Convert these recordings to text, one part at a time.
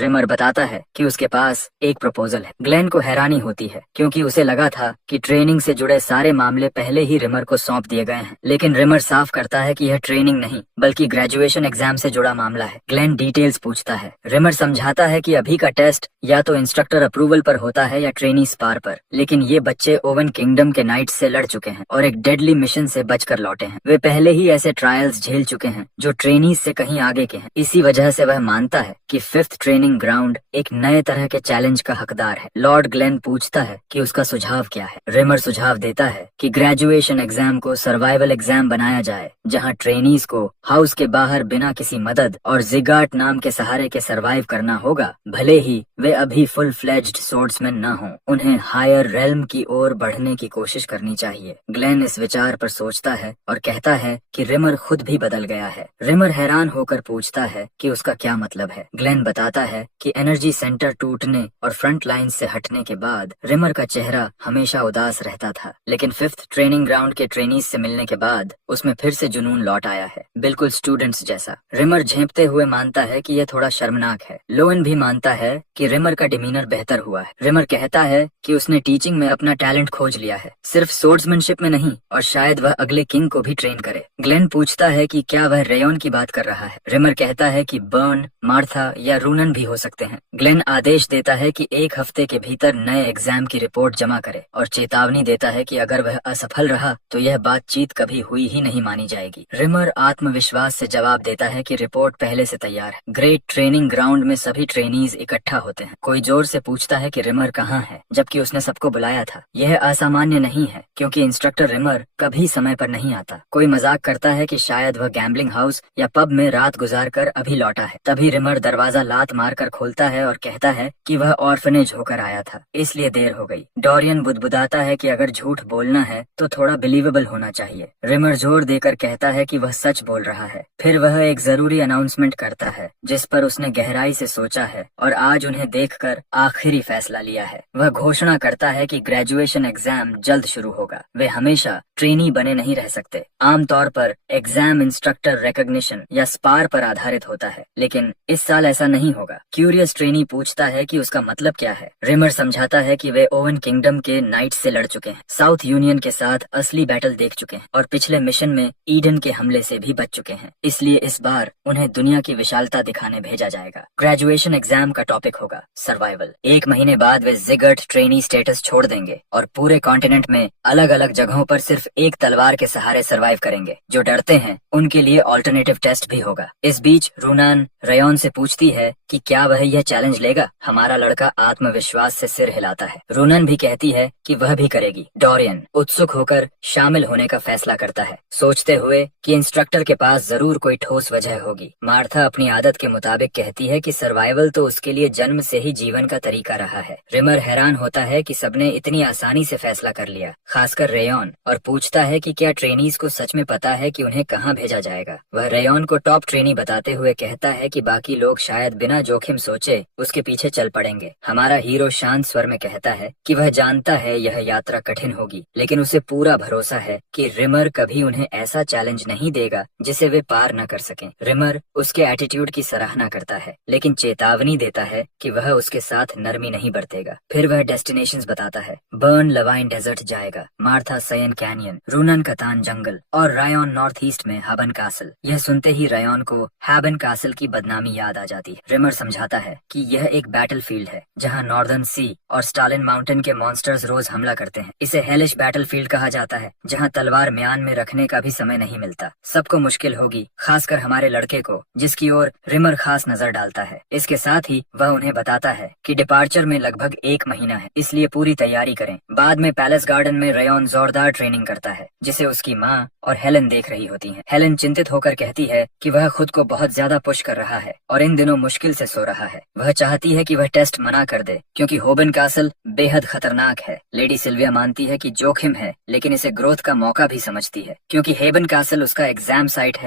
Reamer बताता है कि उसके पास एक प्रपोजल है। ग्लेन को हैरानी होती है क्योंकि उसे लगा था कि ट्रेनिंग से जुड़े सारे मामले पहले ही रिमर को सौंप दिए गए हैं, लेकिन रिमर साफ करता है कि यह ट्रेनिंग नहीं बल्कि ग्रेजुएशन एग्जाम से जुड़ा मामला है। ग्लेन डिटेल्स पूछता है। रिमर समझाता है कि अभी का टेस्ट या तो इंस्ट्रक्टर अप्रूवल पर होता है या ट्रेनी स्पार पर, लेकिन ये बच्चे ओवन किंगडम के नाइट्स से लड़ चुके हैं और एक डेडली मिशन से बचकर लौटे हैं। वे पहले ही ऐसे ट्रायल्स झेल चुके हैं जो ट्रेनीज से कहीं आगे के हैं। इसी वजह से वह मानता है कि 5th ट्रेनिंग ग्राउंड एक नए तरह के चैलेंज का हकदार है। लॉर्ड ग्लेन पूछता है कि उसका सुझाव क्या है। रिमर सुझाव देता है कि ग्रेजुएशन एग्जाम को सर्वाइवल एग्जाम बनाया जाए, जहां ट्रेनीज को हाउस के बाहर बिना किसी मदद और जिगाट नाम के सहारे के सरवाइव करना होगा, भले ही वे अभी फुल फ्लेज्ड सोर्ड्समैन न हों। उन्हें हायर रेल्म की ओर बढ़ने की कोशिश करनी चाहिए। ग्लेन इस विचार पर सोचता है और कहता है कि रिमर खुद भी बदल गया है। रिमर हैरान होकर पूछता है कि उसका क्या मतलब है। ग्लेन बताता है कि एनर्जी सेंटर टूटने और फ्रंट लाइन से हटने के बाद रिमर का चेहरा हमेशा उदास रहता था, लेकिन 5th ट्रेनिंग ग्राउंड के ट्रेनीज से मिलने के बाद उसमें फिर से जुनून लौट आया है, बिल्कुल स्टूडेंट्स जैसा। रिमर झेंपते हुए मानता है कि यह थोड़ा शर्मनाक है। लोवन भी मानता है कि रिमर का डिमीनर बेहतर हुआ है। रिमर कहता है कि उसने टीचिंग में अपना टैलेंट खोज लिया है, सिर्फ सोर्ड्समैनशिप में नहीं, और शायद वह अगले किंग को भी ट्रेन करे। ग्लेन पूछता है कि क्या वह रेयन की बात कर रहा है। रिमर कहता है कि बर्न, मार्था या रूनन भी हो सकते हैं। ग्लेन आदेश देता है कि 1 हफ्ते के भीतर नए एग्जाम की रिपोर्ट जमा करे और चेतावनी देता है कि अगर वह असफल रहा तो यह बातचीत कभी हुई ही नहीं मानी जाएगी। रिमर आत्मविश्वास से जवाब देता है कि रिपोर्ट पहले से तैयार है। ग्रेट ट्रेनिंग ग्राउंड में सभी ट्रेनीज इकट्ठा होते हैं। कोई जोर से पूछता है कि रिमर कहाँ है, जबकि उसने सबको बुलाया था। यह असामान्य नहीं है क्योंकि इंस्ट्रक्टर रिमर कभी समय पर नहीं आता। कोई मजाक करता है कि शायद वह गैम्बलिंग हाउस या पब में रात गुजार कर अभी लौटा है। तभी रिमर दरवाजा लात मारकर खोलता है और कहता है कि वह ऑर्फनेज होकर आया था, इसलिए देर हो गई। डोरियन बुदबुदाता है कि अगर झूठ बोलना है तो थोड़ा बिलीवेबल होना चाहिए। रिमर जोर देकर कहता है कि वह सच बोल रहा है। फिर वह एक जरूरी अनाउंसमेंट करता है जिस पर उसने गहराई से सोचा है और आज उन्हें देखकर आखिरी फैसला लिया है। वह घोषणा करता है कि ग्रेजुएशन एग्जाम जल्द शुरू होगा। वे हमेशा ट्रेनी बने नहीं रह सकते। आमतौर पर एग्जाम इंस्ट्रक्टर रिकॉग्निशन या स्पार पर आधारित होता है, लेकिन इस साल ऐसा नहीं होगा। क्यूरियस ट्रेनी पूछता है कि उसका मतलब क्या है। रिमर समझाता है कि वे ओवन किंगडम के नाइट्स से लड़ चुके हैं, साउथ यूनियन के साथ असली बैटल देख चुके हैं और पिछले मिशन में ईडन के हमले से भी बच चुके हैं। इसलिए इस बार उन्हें दुनिया की विशालता दिखाने भेजा जाएगा। ग्रेजुएशन एग्जाम का टॉपिक होगा सर्वाइवल। 1 महीने बाद वे जिगर्ट ट्रेनी स्टेटस छोड़ देंगे और पूरे कॉन्टिनेंट में अलग अलग जगहों पर सिर्फ एक तलवार के सहारे सरवाइव करेंगे। जो डरते हैं उनके लिए ऑल्टरनेटिव टेस्ट भी होगा। इस बीच रूनान रेयन से पूछती है कि क्या वह यह चैलेंज लेगा। हमारा लड़का आत्मविश्वास से सिर हिलाता है। रूनन भी कहती है कि वह भी करेगी। डोरियन उत्सुक होकर शामिल होने का फैसला करता है, सोचते हुए कि इंस्ट्रक्टर के पास जरूर कोई ठोस वजह होगी। मार्था अपनी आदत के मुताबिक कहती है कि सर्वाइवल तो उसके लिए जन्म से ही जीवन का तरीका रहा है। रिमर हैरान होता है कि सबने इतनी आसानी से फैसला कर लिया, खासकर रेयन, और पूछता है कि क्या ट्रेनीज को सच में पता है कि उन्हें कहाँ भेजा जाएगा। वह रेयन को टॉप ट्रेनी बताते हुए कहता है कि बाकी लोग शायद बिना जोखिम सोचे उसके पीछे चल पड़ेंगे। हमारा हीरो शांत स्वर में कहता है कि वह जानता है यह यात्रा कठिन होगी, लेकिन उसे पूरा भरोसा है कि रिमर कभी उन्हें ऐसा चैलेंज नहीं देगा जिसे वे पार न कर सकें। रिमर उसके एटीट्यूड की सराहना करता है, लेकिन चेतावनी देता है कि वह उसके साथ नरमी नहीं बरतेगा। फिर वह डेस्टिनेशंस बताता है। बर्न लवाइन डेजर्ट जाएगा, मार्था सयन कैनियन, रूनन कतान जंगल और रायन नॉर्थ ईस्ट में हैबन कासल। यह सुनते ही रायन को हैबन कासल की बदनामी याद आ जाती है। रिमर समझाता है कि यह एक बैटलफील्ड है जहां नॉर्दर्न सी और स्टालिन माउंटेन के मॉन्स्टर्स रोज हमला करते हैं। इसे हेलिश बैटलफील्ड कहा जाता है, जहां तलवार म्यान में रखने का भी समय नहीं मिलता। सबको मुश्किल होगी, खासकर हमारे लड़के को, जिसकी ओर रिमर खास नजर डालता है। इसके साथ ही वह उन्हें बताता है कि डिपार्चर में लगभग 1 महीना है, इसलिए पूरी तैयारी करें। बाद में पैलेस गार्डन में रेयन जोरदार ट्रेनिंग करता है, जिसे उसकी माँ और हेलन देख रही होती हैं। हेलन चिंतित होकर कहती है कि वह खुद को बहुत ज्यादा पुश कर रहा है और इन दिनों मुश्किल से सो रहा है। वह चाहती है कि वह टेस्ट मना कर दे क्योंकि होबन कासल बेहद खतरनाक है। लेडी सिल्विया मानती है कि जोखिम है, लेकिन इसे ग्रोथ का मौका भी समझती है क्योंकि हेबन कासल उसका एग्जाम साइट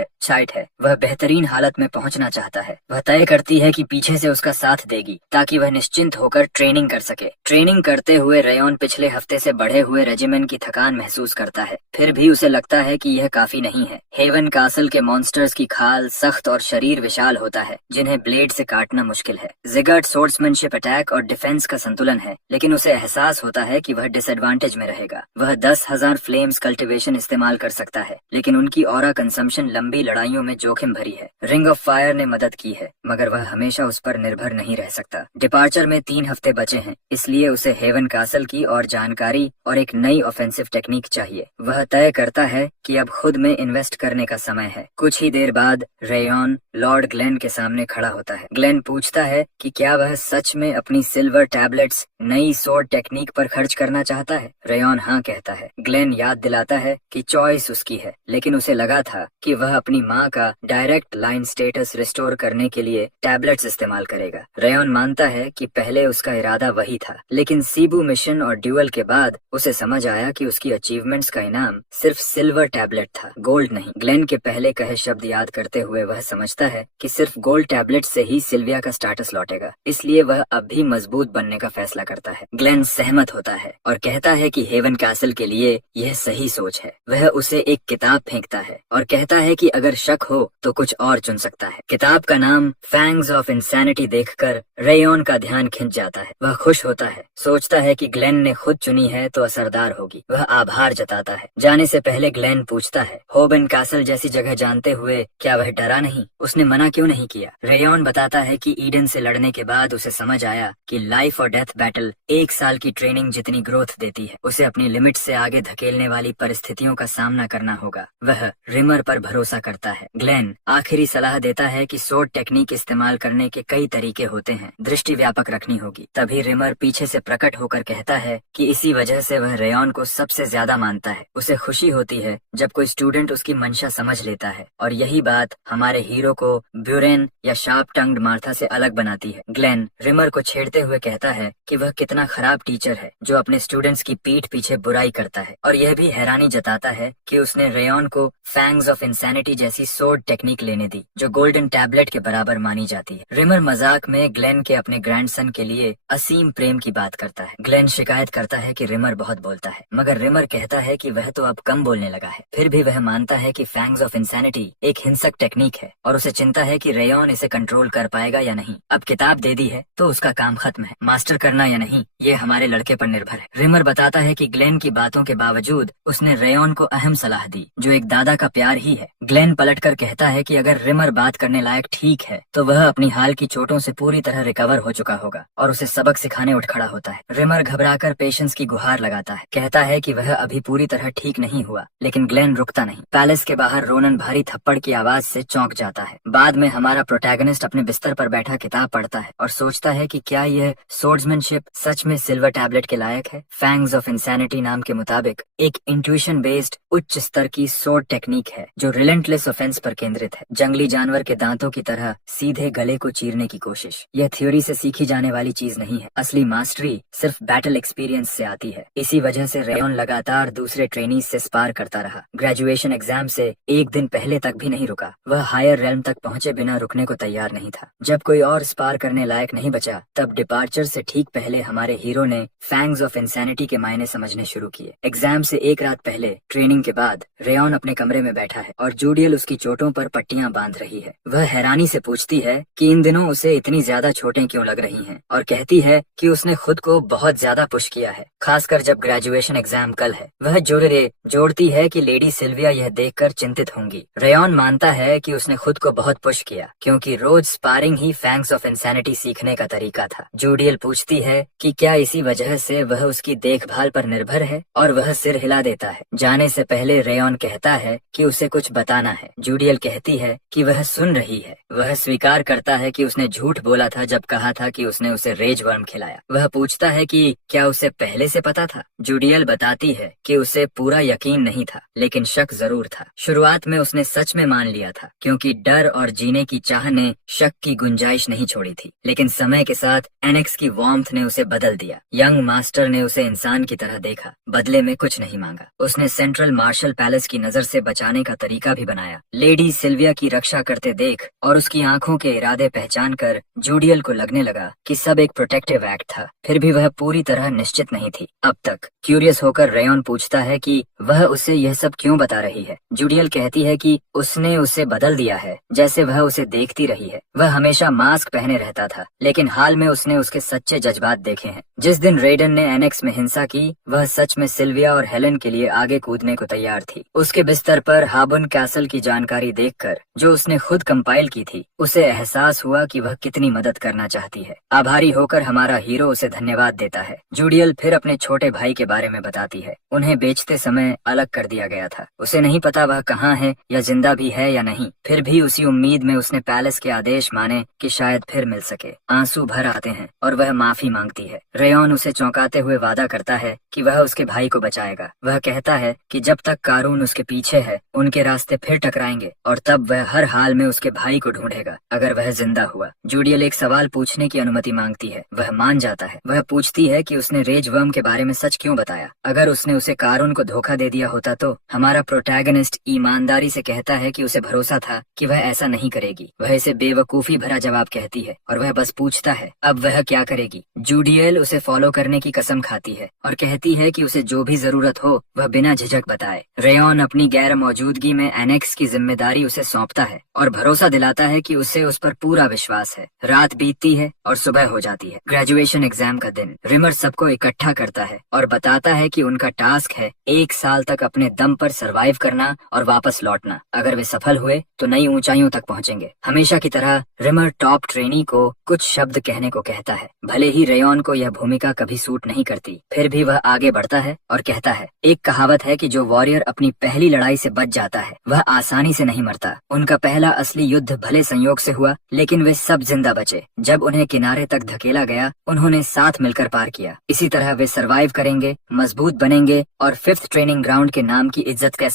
है। वह बेहतरीन हालत में पहुंचना चाहता है। वह तय करती है कि पीछे से उसका साथ देगी ताकि वह निश्चिंत होकर ट्रेनिंग कर सके। ट्रेनिंग करते हुए रेयन पिछले हफ्ते से बढ़े हुए रेजिमेंट की थकान महसूस करता है, फिर भी उसे लगता है कि यह काफी नहीं है। हेवन कासल के मॉन्स्टर्स की खाल सख्त और शरीर विशाल होता है, जिन्हें ब्लेड से काट काटना मुश्किल है। जिगर्ट सोर्समैनशिप अटैक और डिफेंस का संतुलन है, लेकिन उसे एहसास होता है कि वह डिसएडवांटेज में रहेगा। वह 10,000 फ्लेम्स कल्टीवेशन इस्तेमाल कर सकता है, लेकिन उनकी ऑरा कंजम्पशन लंबी लड़ाइयों में जोखिम भरी है। रिंग ऑफ फायर ने मदद की है, मगर वह हमेशा उस पर निर्भर नहीं रह सकता। डिपार्चर में 3 हफ्ते बचे हैं, इसलिए उसे हेवन कासल की और जानकारी और एक नई ऑफेंसिव टेक्निक चाहिए। वह तय करता है कि अब खुद में इन्वेस्ट करने का समय है। कुछ ही देर बाद रेयॉन लॉर्ड ग्लेन के सामने खड़ा होता है। ग्लेन पूछता है कि क्या वह सच में अपनी सिल्वर टैबलेट्स नई स्वॉर्ड टेक्निक पर खर्च करना चाहता है। रेयॉन हाँ कहता है। ग्लेन याद दिलाता है कि चॉइस उसकी है, लेकिन उसे लगा था कि वह अपनी माँ का डायरेक्ट लाइन स्टेटस रिस्टोर करने के लिए टैबलेट्स इस्तेमाल करेगा। रेयॉन मानता है कि पहले उसका इरादा वही था, लेकिन सीबू मिशन और ड्यूअल के बाद उसे समझ आया कि उसकी अचीवमेंट्स का इनाम सिर्फ सिल्वर टैबलेट था, गोल्ड नहीं। ग्लेन के पहले कहे शब्द याद करते हुए वह समझता है कि सिर्फ गोल्ड टैबलेट से ही सिल्विया का स्टेटस लौटेगा, इसलिए वह अब भी मजबूत बनने का फैसला करता है। ग्लेन सहमत होता है और कहता है कि हेवन कैसल के लिए यह सही सोच है। वह उसे एक किताब फेंकता है और कहता है कि अगर शक हो तो कुछ और चुन सकता है। किताब का नाम फैंग्स ऑफ इंसैनिटी देखकर रेयॉन का ध्यान खिंच जाता है। वह खुश होता है, सोचता है कि ग्लेन ने खुद चुनी है तो असरदार होगी। वह आभार जताता है। जाने से पहले ग्लेन पूछता है, होबन कैसल जैसी जगह जानते हुए क्या वह डरा नहीं? उसने मना क्यों नहीं किया? रेयॉन बताता है कि ईडन से लड़ने के बाद उसे समझ आया कि लाइफ और डेथ बैटल 1 साल की ट्रेनिंग जितनी ग्रोथ देती है। उसे अपनी लिमिट से आगे धकेलने वाली परिस्थितियों का सामना करना होगा। वह रिमर पर भरोसा करता है। ग्लेन आखिरी सलाह देता है कि स्वॉर्ड टेक्निक इस्तेमाल करने के कई तरीके होते हैं, दृष्टि व्यापक रखनी होगी। तभी रिमर पीछे से प्रकट होकर कहता है कि इसी वजह से वह रेयॉन को सबसे ज्यादा मानता है। उसे खुशी होती है जब कोई स्टूडेंट उसकी मंशा समझ लेता है, और यही बात हमारे हीरो को ब्यूरेन या शार्प टंग्ड मार्था से अलग बनाती है। ग्लेन रिमर को छेड़ते हुए कहता है कि वह कितना खराब टीचर है जो अपने स्टूडेंट्स की पीठ पीछे बुराई करता है, और यह भी हैरानी जताता है कि उसने रेयॉन को फैंग्स ऑफ इंसैनिटी जैसी स्वॉर्ड टेक्निक लेने दी जो गोल्डन टैबलेट के बराबर मानी जाती है। रिमर मजाक में ग्लेन के अपने ग्रैंडसन के लिए असीम प्रेम की बात करता है। ग्लेन शिकायत करता है कि रिमर बहुत बोलता है, मगर रिमर कहता है कि वह तो अब कम बोलने लगा है। फिर भी वह मानता है कि फैंग्स ऑफ इंसैनिटी एक हिंसक टेक्निक है और उसे चिंता है कि रेयॉन इसे कंट्रोल कर पाएगा या नहीं। अब किताब दे दी है तो उसका काम खत्म है, मास्टर करना या नहीं ये हमारे लड़के पर निर्भर है। रिमर बताता है कि ग्लेन की बातों के बावजूद उसने रेयॉन को अहम सलाह दी जो एक दादा का प्यार ही है। ग्लेन पलटकर कहता है कि अगर रिमर बात करने लायक ठीक है तो वह अपनी हाल की चोटों से पूरी तरह रिकवर हो चुका होगा, और उसे सबक सिखाने उठ खड़ा होता है। रिमर घबराकर पेशेंस की गुहार लगाता है, कहता है कि वह अभी पूरी तरह ठीक नहीं हुआ, लेकिन ग्लेन रुकता नहीं। पैलेस के बाहर रोनन भारी थप्पड़ की आवाज से चौंक जाता है। बाद में हमारा प्रोटैगनिस्ट अपने बिस्तर पर बैठा किताब पढ़ता है और सोचता है कि क्या यह सोर्ड्समैनशिप सच में सिल्वर टैबलेट के लायक है। फैंग्स ऑफ इंसैनिटी नाम के मुताबिक एक इंट्यूशन बेस्ड उच्च स्तर की स्वॉर्ड टेक्निक है जो रिलेंटलेस ऑफेंस पर केंद्रित है, जंगली जानवर के दांतों की तरह सीधे गले को चीरने की कोशिश। यह थ्योरी से सीखी जाने वाली चीज नहीं है, असली मास्टरी सिर्फ बैटल एक्सपीरियंस से आती है। इसी वजह से रेयॉन लगातार दूसरे ट्रेनीज से स्पार करता रहा। ग्रेजुएशन एग्जाम से एक दिन पहले तक भी नहीं रुका। वह हायर रेल्म तक पहुंचे बिना रुकने को तैयार नहीं था। जब कोई और स्पार करने लायक नहीं बचा, तब डिपार्चर से ठीक पहले हमारे हीरो ने फैंग्स ऑफ इंसैनिटी के मायने समझने शुरू किए। एग्जाम से एक रात पहले ट्रेनिंग के बाद रेयॉन अपने कमरे में बैठा है और जूडियल उसकी चोटों पर पट्टियां बांध रही है। वह हैरानी से पूछती है कि इन दिनों उसे इतनी ज्यादा चोटें क्यों लग रही हैं, और कहती है कि उसने खुद को बहुत ज्यादा पुश किया है, खासकर जब ग्रेजुएशन एग्जाम कल है। वह जोड़ती है कि लेडी सिल्विया यह देखकर चिंतित होंगी। रेयॉन मानता है कि उसने खुद को बहुत पुश किया क्योंकि रोज स्पारिंग ही फैंग्स ऑफ इंसैनिटी सीखने का तरीका था। जूडियल पूछती है कि क्या इसी वजह से वह उसकी देखभाल पर निर्भर है, और वह सिर हिला देता है। जाने से पहले रेयॉन कहता है कि उसे कुछ बताना है। जूडियल कहती है कि वह सुन रही है। वह स्वीकार करता है कि उसने झूठ बोला था जब कहा था कि उसने उसे रेज वर्म खिलाया। वह पूछता है कि क्या उसे पहले से पता था। जूडियल बताती है कि उसे पूरा यकीन नहीं था, लेकिन शक जरूर था। शुरुआत में उसने सच में मान लिया था क्योंकि डर और जीने की चाह ने शक की गुंजाइश नहीं छोड़ी थी, लेकिन समय के साथ एनेक्स की वार्मथ ने उसे बदल दिया। यंग मास्टर ने उसे इंसान की तरह देखा, बदले में कुछ नहीं मांगा। उसने सेंट्रल मार्शल पैलेस की नजर से बचाने का तरीका भी बनाया। लेडी सिल्विया की रक्षा करते देख और उसकी आंखों के इरादे पहचान कर जूडियल को लगने लगा कि सब एक प्रोटेक्टिव एक्ट था। फिर भी वह पूरी तरह निश्चित नहीं थी अब तक। क्यूरियस होकर रेयॉन पूछता है कि वह उसे यह सब क्यों बता रही है। जूडियल कहती है कि उसने उसे बदल दिया है, जैसे वह उसे देखती रही है। वह हमेशा मास्क पहने रहता था, लेकिन हाल में उसने उसके सच्चे जज्बात देखे हैं। जिस दिन रेडन ने एनेक्स में हिंसा की, वह सच में सिल्विया और हेलन के लिए आगे कूदने को तैयार थी। उसके बिस्तर पर हाबन कैसल की जानकारी देखकर, जो उसने खुद कंपाइल की थी, उसे एहसास हुआ कि वह कितनी मदद करना चाहती है। आभारी होकर हमारा हीरो उसे धन्यवाद देता है। जूडियल फिर अपने छोटे भाई के बारे में बताती है। उन्हें बेचते समय अलग कर दिया गया था। उसे नहीं पता वह कहाँ है या जिंदा भी है या नहीं, फिर भी उसी उम्मीद में उसने पैलेस के आदेश माने कि शायद फिर मिल सके। आंसू भर आते हैं और वह माफी मांगती है। रेयॉन उसे चौंकाते हुए वादा करता है कि वह उसके भाई को बचाएगा। वह कहता है कि जब तक कारून उसके पीछे है, उनके रास्ते फिर टकराएंगे और तब वह हर हाल में उसके भाई को ढूंढेगा अगर वह जिंदा हुआ। जूडियल एक सवाल पूछने की अनुमति मांगती है। वह मान जाता है। वह पूछती है कि उसने रेज वर्म के बारे में सच क्यों बताया। अगर उसने उसे कारून को धोखा दे दिया होता तो। हमारा प्रोटैगनिस्ट ईमानदारी से कहता है कि उसे भरोसा था कि वह ऐसा नहीं करेगी। वह इसे बेवकूफी भरा जवाब कहती है और वह बस पूछता है अब वह क्या करेगी। जूडियल उसे फॉलो करने की कसम खाती है और कहती है कि उसे जो भी जरूरत हो वह बिना झिझक बताए। रेयॉन अपनी गैर मौजूदगी में एनेक्स की जिम्मेदारी उसे सौंपता है और भरोसा दिलाता है कि उसे उस पर पूरा विश्वास है। रात बीतती है और सुबह हो जाती है। ग्रेजुएशन एग्जाम का दिन। रिमर सबको इकट्ठा करता है और बताता है कि उनका टास्क है 1 साल तक अपने दम पर सरवाइव करना और वापस लौटना। अगर वे सफल हुए तो नई ऊंचाइयों तक पहुंचेंगे। हमेशा की तरह रिमर टॉप ट्रेनी को कुछ शब्द कहने को कहता है। भले ही रेयॉन को यह भूमिका कभी सूट नहीं करती, फिर भी वह आगे बढ़ता है और कहता है एक कहावत है कि जो वॉरियर अपनी पहली लड़ाई से बच जाता है वह आसानी से नहीं मरता। उनका पहला असली युद्ध भले संयोग से हुआ, लेकिन वे सब जिंदा बचे। जब उन्हें किनारे तक धकेला गया, उन्होंने साथ मिलकर पार किया। इसी तरह वे सरवाइव करेंगे, मजबूत बनेंगे और 5th ट्रेनिंग ग्राउंड के नाम की इज्जत के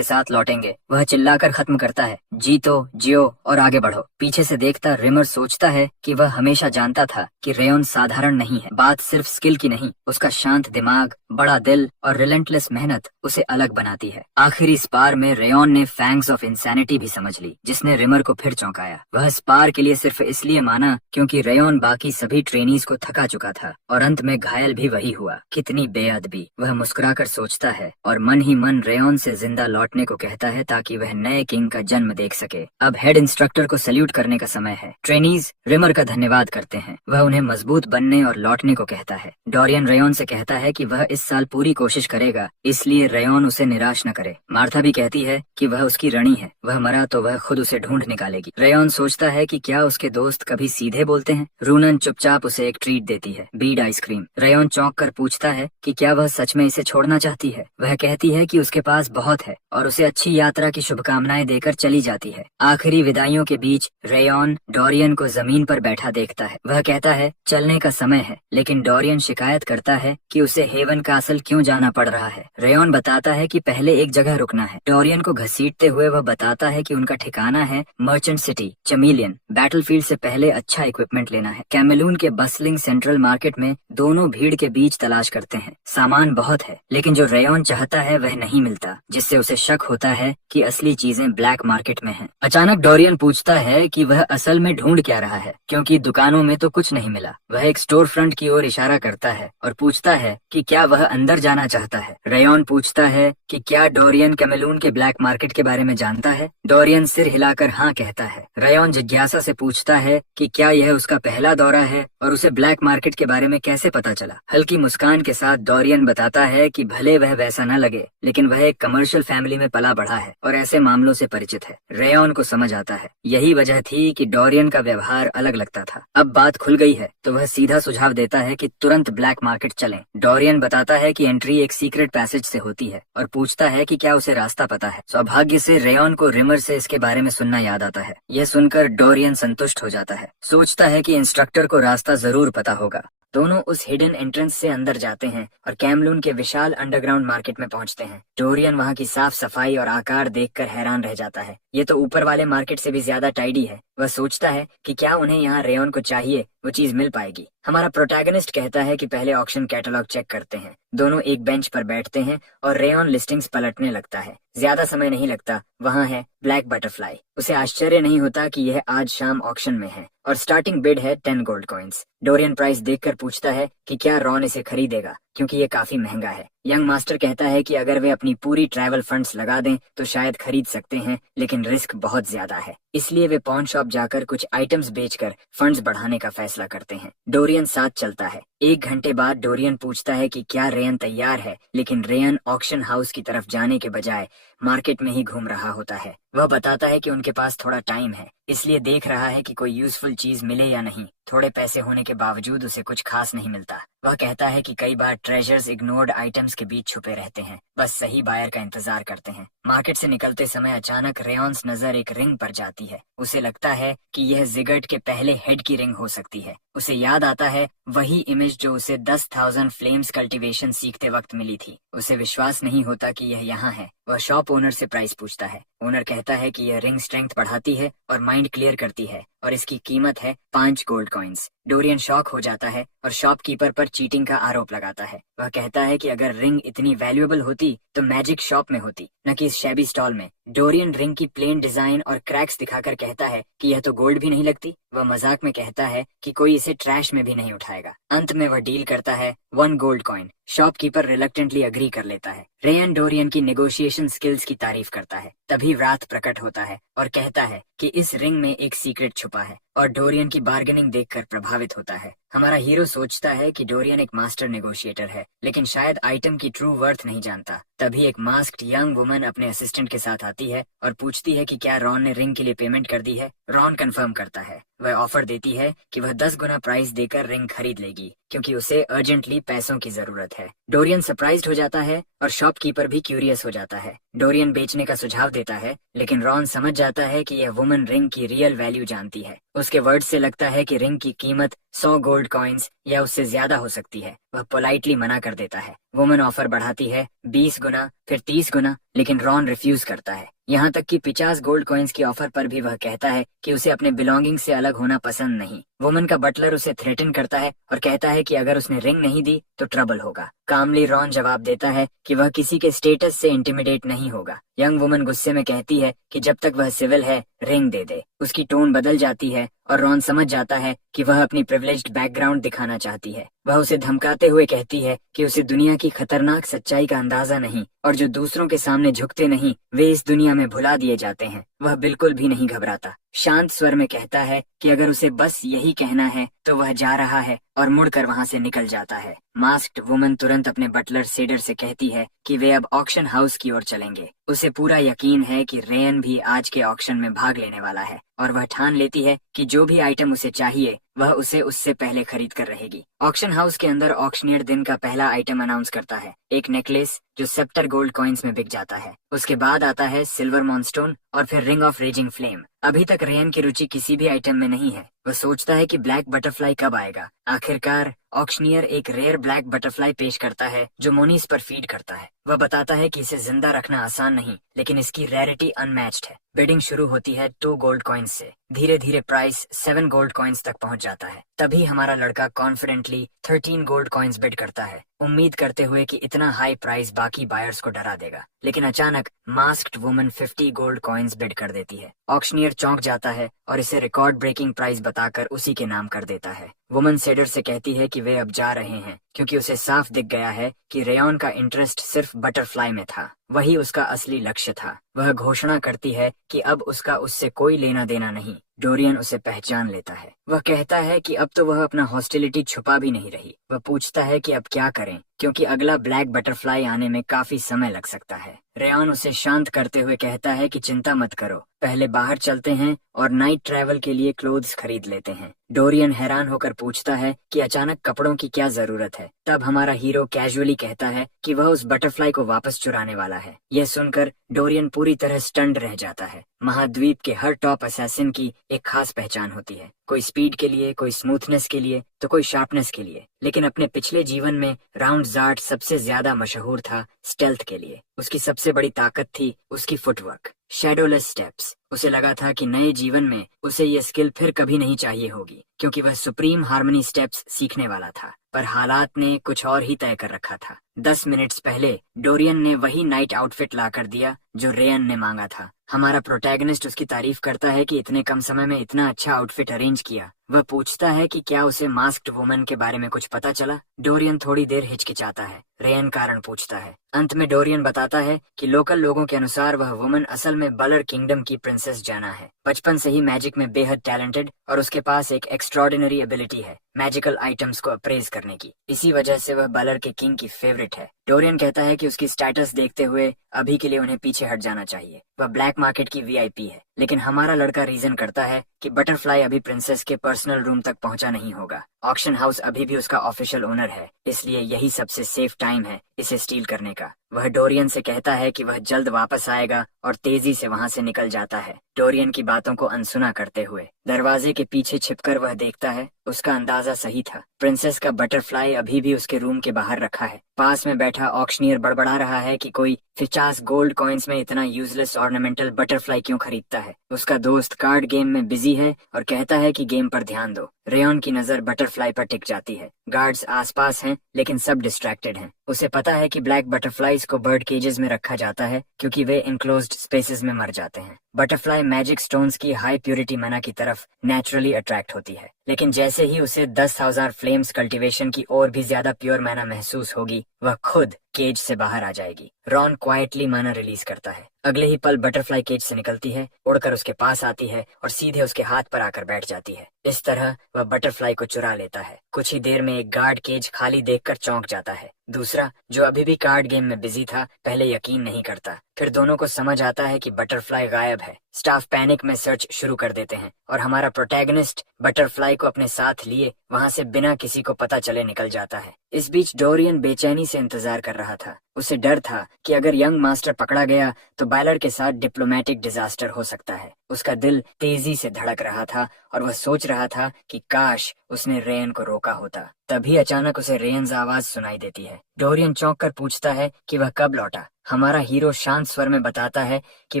साथ लौटेंगे। वह चिल्लाकर खत्म करता है जीतो, जियो और आगे बढ़ो। पीछे से देखता रिमर सोचता है कि वह हमेशा जानता था कि रेयॉन साधारण नहीं है। बात सिर्फ स्किल की नहीं, उसका शांत दिमाग, बड़ा दिल और रिलेंटलेस मेहनत उसे अलग बनाती है। आखिरी स्पार में रेयॉन ने फैंग्स ऑफ इंसैनिटी भी समझ ली, जिसने रिमर को फिर चौंकाया। वह स्पार के लिए सिर्फ इसलिए माना क्योंकि रेयॉन बाकी सभी ट्रेनीज को थका चुका था और अंत में घायल भी वही हुआ। कितनी बेअदबी। वह मुस्कुराकर सोचता है और मन ही मन रेयॉन से जिंदा लौटने को कहता है ताकि वह नए किंग का जन्म देख सके। अब हेड इंस्ट्रक्टर को सैल्यूट करने का समय है। ट्रेनीज रिमर का धन्यवाद करते हैं। वह उन्हें मजबूत बनने और लौटने को कहता है। डोरियन रेयॉन से कहता है कि वह इस साल पूरी कोशिश करेगा, इसलिए रेयॉन उसे निराश न करे। मार्था भी कहती है कि वह उसकी रणी है, वह मरा तो वह खुद उसे ढूंढ निकालेगी। रेयॉन सोचता है कि क्या उसके दोस्त कभी सीधे बोलते हैं। रूनन चुपचाप उसे एक ट्रीट देती है, बीड आइसक्रीम। रेयॉन चौंक कर पूछता है कि क्या वह सच में इसे छोड़ना चाहती है। वह कहती है कि उसके पास बहुत है और उसे अच्छी यात्रा की शुभकामनाएं देकर चली जाती है। आखिरी विदाइयों के बीच रेयॉन डोरियन को जमीन पर बैठा देखता है। वह कहता है चलने का समय है, लेकिन डोरियन शिकायत करता है कि उसे हेवन कासल क्यों जाना पड़ रहा है। रेयॉन बताता है कि पहले एक जगह रुकना है। डोरियन को घसीटते हुए वह बताता है कि उनका ठिकाना है मर्चेंट सिटी, चमीलियन। बैटलफील्ड से पहले अच्छा इक्विपमेंट लेना है। कैमेलून के बसलिंग सेंट्रल मार्केट में दोनों भीड़ के बीच तलाश करते हैं। सामान बहुत है, लेकिन जो रेयॉन चाहता है वह नहीं मिलता, जिससे उसे शक होता है कि असली चीजें ब्लैक मार्केट में हैं। अचानक डोरियन पूछता है कि वह असल में ढूंढ क्या रहा है, क्योंकि दुकानों में तो कुछ नहीं मिला। वह एक स्टोर फ्रंट की ओर इशारा करता है और पूछता है कि क्या वह अंदर जाना चाहता है। रेयॉन पूछता है कि क्या डोरियन कैमेलून के ब्लैक मार्केट के बारे में जानता है। डोरियन सिर हिलाकर हाँ कहता है। रेयॉन जिज्ञासा से पूछता है कि क्या यह उसका पहला दौरा है और उसे ब्लैक मार्केट के बारे में कैसे पता चला। हल्की मुस्कान के साथ डोरियन बताता है कि भले वह वैसा न लगे, लेकिन वह एक कमर्शियल फैमिली में पला बढ़ा है और ऐसे मामलों से परिचित है। रेयॉन को समझ आता है यही वजह थी कि डोरियन का व्यवहार अलग लगता था। अब बात खुल गई है तो वह सीधा सुझाव देता है कि तुरंत ब्लैक मार्केट चलें। डोरियन बताता है कि एंट्री एक सीक्रेट पैसेज से होती है और पूछता है कि क्या उसे रास्ता पता है। सौभाग्य से रेयॉन को रिमर से इसके बारे में सुनना याद आता है। यह सुनकर डोरियन संतुष्ट हो जाता है। सोचता है कि इंस्ट्रक्टर को रास्ता जरूर पता होगा। दोनों उस हिडन एंट्रेंस से अंदर जाते हैं और कैमलून के विशाल अंडरग्राउंड मार्केट में पहुंचते हैं। डोरियन वहां की साफ सफाई और आकार देखकर हैरान रह जाता है। ये तो ऊपर वाले मार्केट से भी ज्यादा टाइडी है। वह सोचता है कि क्या उन्हें यहाँ रेयॉन को चाहिए वो चीज मिल पाएगी। हमारा प्रोटैगनिस्ट कहता है कि पहले ऑक्शन कैटलॉग चेक करते हैं। दोनों एक बेंच पर बैठते हैं और रेयॉन लिस्टिंग्स पलटने लगता है। ज्यादा समय नहीं लगता, वहाँ है ब्लैक बटरफ्लाई। उसे आश्चर्य नहीं होता कि यह आज शाम ऑक्शन में है और स्टार्टिंग बिड है 10 गोल्ड कॉइन्स। डोरियन प्राइस देखकर पूछता है कि क्या रॉन इसे खरीदेगा। क्योंकि ये काफी महंगा है। यंग मास्टर कहता है कि अगर वे अपनी पूरी ट्रैवल फंड्स लगा दें तो शायद खरीद सकते हैं, लेकिन रिस्क बहुत ज्यादा है। इसलिए वे पॉन शॉप जाकर कुछ आइटम्स बेचकर फंड्स बढ़ाने का फैसला करते हैं। डोरियन साथ चलता है। 1 घंटे बाद डोरियन पूछता है कि क्या रेयन तैयार है, लेकिन रेयन ऑक्शन हाउस की तरफ जाने के बजाय मार्केट में ही घूम रहा होता है। वह बताता है कि उनके पास थोड़ा टाइम है, इसलिए देख रहा है कि कोई यूजफुल चीज मिले या नहीं। थोड़े पैसे होने के बावजूद उसे कुछ खास नहीं मिलता। वह कहता है कि कई बार ट्रेजर्स इग्नोर्ड आइटम्स के बीच छुपे रहते हैं, बस सही बायर का इंतजार करते हैं। मार्केट से निकलते समय अचानक रेयॉन्स नजर एक रिंग पर जाती है। उसे लगता है कि यह जिगर्ट के पहले हेड की रिंग हो सकती है। उसे याद आता है वही इमेज जो उसे 10,000 फ्लेम्स कल्टीवेशन सीखते वक्त मिली थी। उसे विश्वास नहीं होता कि यह यहाँ है। वह शॉप ओनर से प्राइस पूछता है। ओनर कहता है कि यह रिंग स्ट्रेंथ बढ़ाती है और माइंड क्लियर करती है और इसकी कीमत है 5 गोल्ड कॉइन्स। डोरियन शॉक हो जाता है और शॉपकीपर पर चीटिंग का आरोप लगाता है। वह कहता है कि अगर रिंग इतनी वैल्यूएबल होती तो मैजिक शॉप में होती, न कि इस शैबी स्टॉल में। डोरियन रिंग की प्लेन डिजाइन और क्रैक्स दिखाकर कहता है कि यह तो गोल्ड भी नहीं लगती। वह मजाक में कहता है कि कोई इसे ट्रैश में भी नहीं उठाएगा। अंत में वह डील करता है 1 gold coin. Shopkeeper reluctantly agree कर लेता है। रेयन डोरियन की नेगोशिएशन स्किल्स की तारीफ करता है। तभी रात प्रकट होता है और कहता है कि इस रिंग में एक सीक्रेट छुपा है, और डोरियन की बार्गेनिंग देखकर प्रभावित होता है। हमारा हीरो सोचता है कि डोरियन एक मास्टर नेगोशिएटर है, लेकिन शायद आइटम की ट्रू वर्थ नहीं जानता। तभी एक मास्क्ड यंग वुमन अपने असिस्टेंट के साथ आती है और पूछती है कि क्या रॉन ने रिंग के लिए पेमेंट कर दी है। रॉन कंफर्म करता है। वह ऑफर देती है कि वह 10 गुना प्राइस देकर रिंग खरीद लेगी, क्योंकि उसे अर्जेंटली पैसों की जरूरत है। डोरियन सरप्राइज्ड हो जाता है और शॉपकीपर भी क्यूरियस हो जाता है। डोरियन बेचने का सुझाव देता है, लेकिन रॉन समझ जाता है कि यह वुमन रिंग की रियल वैल्यू जानती है। उसके वर्ड से लगता है कि रिंग की कीमत 100 गोल्ड कॉइन्स या उससे ज्यादा हो सकती है। वह पोलाइटली मना कर देता है। वुमन ऑफर बढ़ाती है 20 गुना, फिर 30 गुना, लेकिन रॉन रिफ्यूज करता है। यहाँ तक कि 50 गोल्ड कॉइन्स की ऑफर पर भी वह कहता है कि उसे अपने बिलोंगिंग से अलग होना पसंद नहीं। वुमन का बटलर उसे थ्रेटन करता है और कहता है कि अगर उसने रिंग नहीं दी तो ट्रबल होगा। कामली रॉन जवाब देता है कि वह किसी के स्टेटस से इंटिमिडेट नहीं होगा। यंग वुमन गुस्से में कहती है कि जब तक वह सिविल है रिंग दे दे। उसकी टोन बदल जाती है और रॉन समझ जाता है कि वह अपनी प्रिविलेज्ड बैकग्राउंड दिखाना चाहती है। वह उसे धमकाते हुए कहती है कि उसे दुनिया की खतरनाक सच्चाई का अंदाजा नहीं, और जो दूसरों के सामने झुकते नहीं वे इस दुनिया में भुला दिए जाते हैं। वह बिल्कुल भी नहीं घबराता। शांत स्वर में कहता है कि अगर उसे बस यही कहना है तो वह जा रहा है और मुड़कर वहां से निकल जाता है। मास्क्ड वुमन तुरंत अपने बटलर सेडर से कहती है कि वे अब ऑक्शन हाउस की ओर चलेंगे। उसे पूरा यकीन है कि रेयन भी आज के ऑक्शन में भाग लेने वाला है, और वह ठान लेती है कि जो भी आइटम उसे चाहिए वह उसे उससे पहले खरीद कर रहेगी। ऑक्शन हाउस के अंदर ऑक्शनियर दिन का पहला आइटम अनाउंस करता है, एक नेकलेस जो 70 गोल्ड कॉइन्स में बिक जाता है। उसके बाद आता है सिल्वर मॉनस्टोन और फिर रिंग ऑफ रेजिंग फ्लेम। अभी तक रेयन की रुचि किसी भी आइटम में नहीं है। वह सोचता है कि ब्लैक बटरफ्लाई कब आएगा। आखिरकार ऑक्शनियर एक रेयर ब्लैक बटरफ्लाई पेश करता है जो मोनीस पर फीड करता है। वह बताता है कि इसे जिंदा रखना आसान नहीं, लेकिन इसकी रेयरिटी अनमैच्ड है। बिडिंग शुरू होती है 2 गोल्ड कॉइन्स से। धीरे धीरे प्राइस 7 गोल्ड कॉइन्स तक पहुंच जाता है। तभी हमारा लड़का कॉन्फिडेंटली 13 गोल्ड कॉइन्स बिड करता है, उम्मीद करते हुए कि इतना हाई प्राइस बाकी बायर्स को डरा देगा। लेकिन अचानक masked woman 50 gold coins bid कर देती है। ऑक्शनियर चौंक जाता है और इसे रिकॉर्ड ब्रेकिंग प्राइस बताकर उसी के नाम कर देता है। वुमन सेडर से कहती है कि वे अब जा रहे हैं, क्योंकि उसे साफ दिख गया है कि रेयन का इंटरेस्ट सिर्फ बटरफ्लाई में था। वही उसका असली लक्ष्य था। वह घोषणा करती है कि अब उसका उससे कोई लेना देना नहीं। डोरियन उसे पहचान लेता है। वह कहता है कि अब तो वह अपना हॉस्टिलिटी छुपा भी नहीं रही। वह पूछता है कि अब क्या करें, क्योंकि अगला ब्लैक बटरफ्लाई आने में काफी समय लग सकता है। रेयन उसे शांत करते हुए कहता है कि चिंता मत करो, पहले बाहर चलते हैं और नाइट ट्रैवल के लिए क्लोथ्स खरीद लेते हैं। डोरियन हैरान होकर पूछता है कि अचानक कपड़ों की क्या जरूरत है। तब हमारा हीरो कैजुअली कहता है कि वह उस बटरफ्लाई को वापस चुराने वाला है। यह सुनकर डोरियन पूरी तरह स्टन्ड रह जाता है। महाद्वीप के हर टॉप असैसिन की एक खास पहचान होती है, कोई स्पीड के लिए, कोई स्मूथनेस के लिए, तो कोई शार्पनेस के लिए। लेकिन अपने पिछले जीवन में राउंड जार्ट सबसे ज्यादा मशहूर था स्टेल्थ के लिए। उसकी सबसे बड़ी ताकत थी उसकी फुटवर्क, शैडोलेस स्टेप्स। उसे लगा था कि नए जीवन में उसे ये स्किल फिर कभी नहीं चाहिए होगी, क्योंकि वह सुप्रीम हार्मनी स्टेप्स सीखने वाला था। पर हालात ने कुछ और ही तय कर रखा था। 10 मिनट्स पहले डोरियन ने वही नाइट आउटफिट ला कर दिया जो रेयन ने मांगा था। हमारा प्रोटैगनिस्ट उसकी तारीफ करता है कि इतने कम समय में इतना अच्छा आउटफिट अरेंज किया। वह पूछता है कि क्या उसे मास्क्ड वुमन के बारे में कुछ पता चला। डोरियन थोड़ी देर हिचकिचाता है। रेयन कारण पूछता है। अंत में डोरियन बताता है कि लोकल लोगों के अनुसार वह वुमन असल में बलर किंगडम की प्रिंसेस जाना है। बचपन से ही मैजिक में बेहद टैलेंटेड और उसके पास एक एक्स्ट्रॉर्डिनरी एबिलिटी है मैजिकल आइटम्स को अप्रेज करने की। इसी वजह से वह बलर के किंग की फेवरेट है। डोरियन कहता है कि उसकी स्टेटस देखते हुए अभी के लिए उन्हें पीछे हट जाना चाहिए। वह ब्लैक मार्केट की वीआईपी है। लेकिन हमारा लड़का रीजन करता है कि बटरफ्लाई अभी प्रिंसेस के पर्सनल रूम तक पहुंचा नहीं होगा। ऑक्शन हाउस अभी भी उसका ऑफिशियल ओनर है, इसलिए यही सबसे सेफ टाइम है इसे स्टील करने का। वह डोरियन से कहता है कि वह जल्द वापस आएगा और तेजी से वहां से निकल जाता है। डोरियन की बातों को अनसुना करते हुए दरवाजे के पीछे छिपकर वह देखता है। उसका अंदाजा सही था। प्रिंसेस का बटरफ्लाई अभी भी उसके रूम के बाहर रखा है। पास में बैठा ऑक्शनियर बड़बड़ा रहा है कि कोई 50 गोल्ड कॉइन्स में इतना यूजलेस ऑर्नामेंटल बटरफ्लाई क्यों खरीदता है। उसका दोस्त कार्ड गेम में बिजी है और कहता है कि गेम पर ध्यान दो। रेयन की नजर बटरफ्लाई पर टिक जाती है। गार्ड्स आसपास हैं, लेकिन सब डिस्ट्रैक्टेड हैं। उसे पता है कि ब्लैक बटरफ्लाईज को बर्ड केजेस में रखा जाता है क्योंकि वे इनक्लोज्ड स्पेसेस में मर जाते हैं। बटरफ्लाई मैजिक स्टोन्स की हाई प्यूरिटी मना की तरफ नेचुरली अट्रैक्ट होती है, लेकिन जैसे ही उसे 10,000 फ्लेम्स कल्टीवेशन की और भी ज्यादा प्योर मैना महसूस होगी, वह खुद केज से बाहर आ जाएगी। रॉन क्वाइटली माना रिलीज करता है। अगले ही पल बटरफ्लाई केज से निकलती है, उड़कर उसके पास आती है और सीधे उसके हाथ पर आकर बैठ जाती है। इस तरह वह बटरफ्लाई को चुरा लेता है। कुछ ही देर में एक गार्ड केज खाली देखकर चौंक जाता है। दूसरा, जो अभी भी कार्ड गेम में बिजी था, पहले यकीन नहीं करता। फिर दोनों को समझ आता है कि बटरफ्लाई गायब है। स्टाफ पैनिक में सर्च शुरू कर देते हैं और हमारा प्रोटैगनिस्ट बटरफ्लाई को अपने साथ लिए वहां से बिना किसी को पता चले निकल जाता है। इस बीच डोरियन बेचैनी से इंतजार कर रहा था। उसे डर था कि अगर यंग मास्टर पकड़ा गया तो बायलर के साथ डिप्लोमेटिक डिजास्टर हो सकता है। उसका दिल तेजी से धड़क रहा था और वह सोच रहा था कि काश उसने रेयन को रोका होता। तभी अचानक उसे रेयन्स आवाज सुनाई देती है। डोरियन चौंक कर पूछता है कि वह कब लौटा। हमारा हीरो शांत स्वर में बताता है कि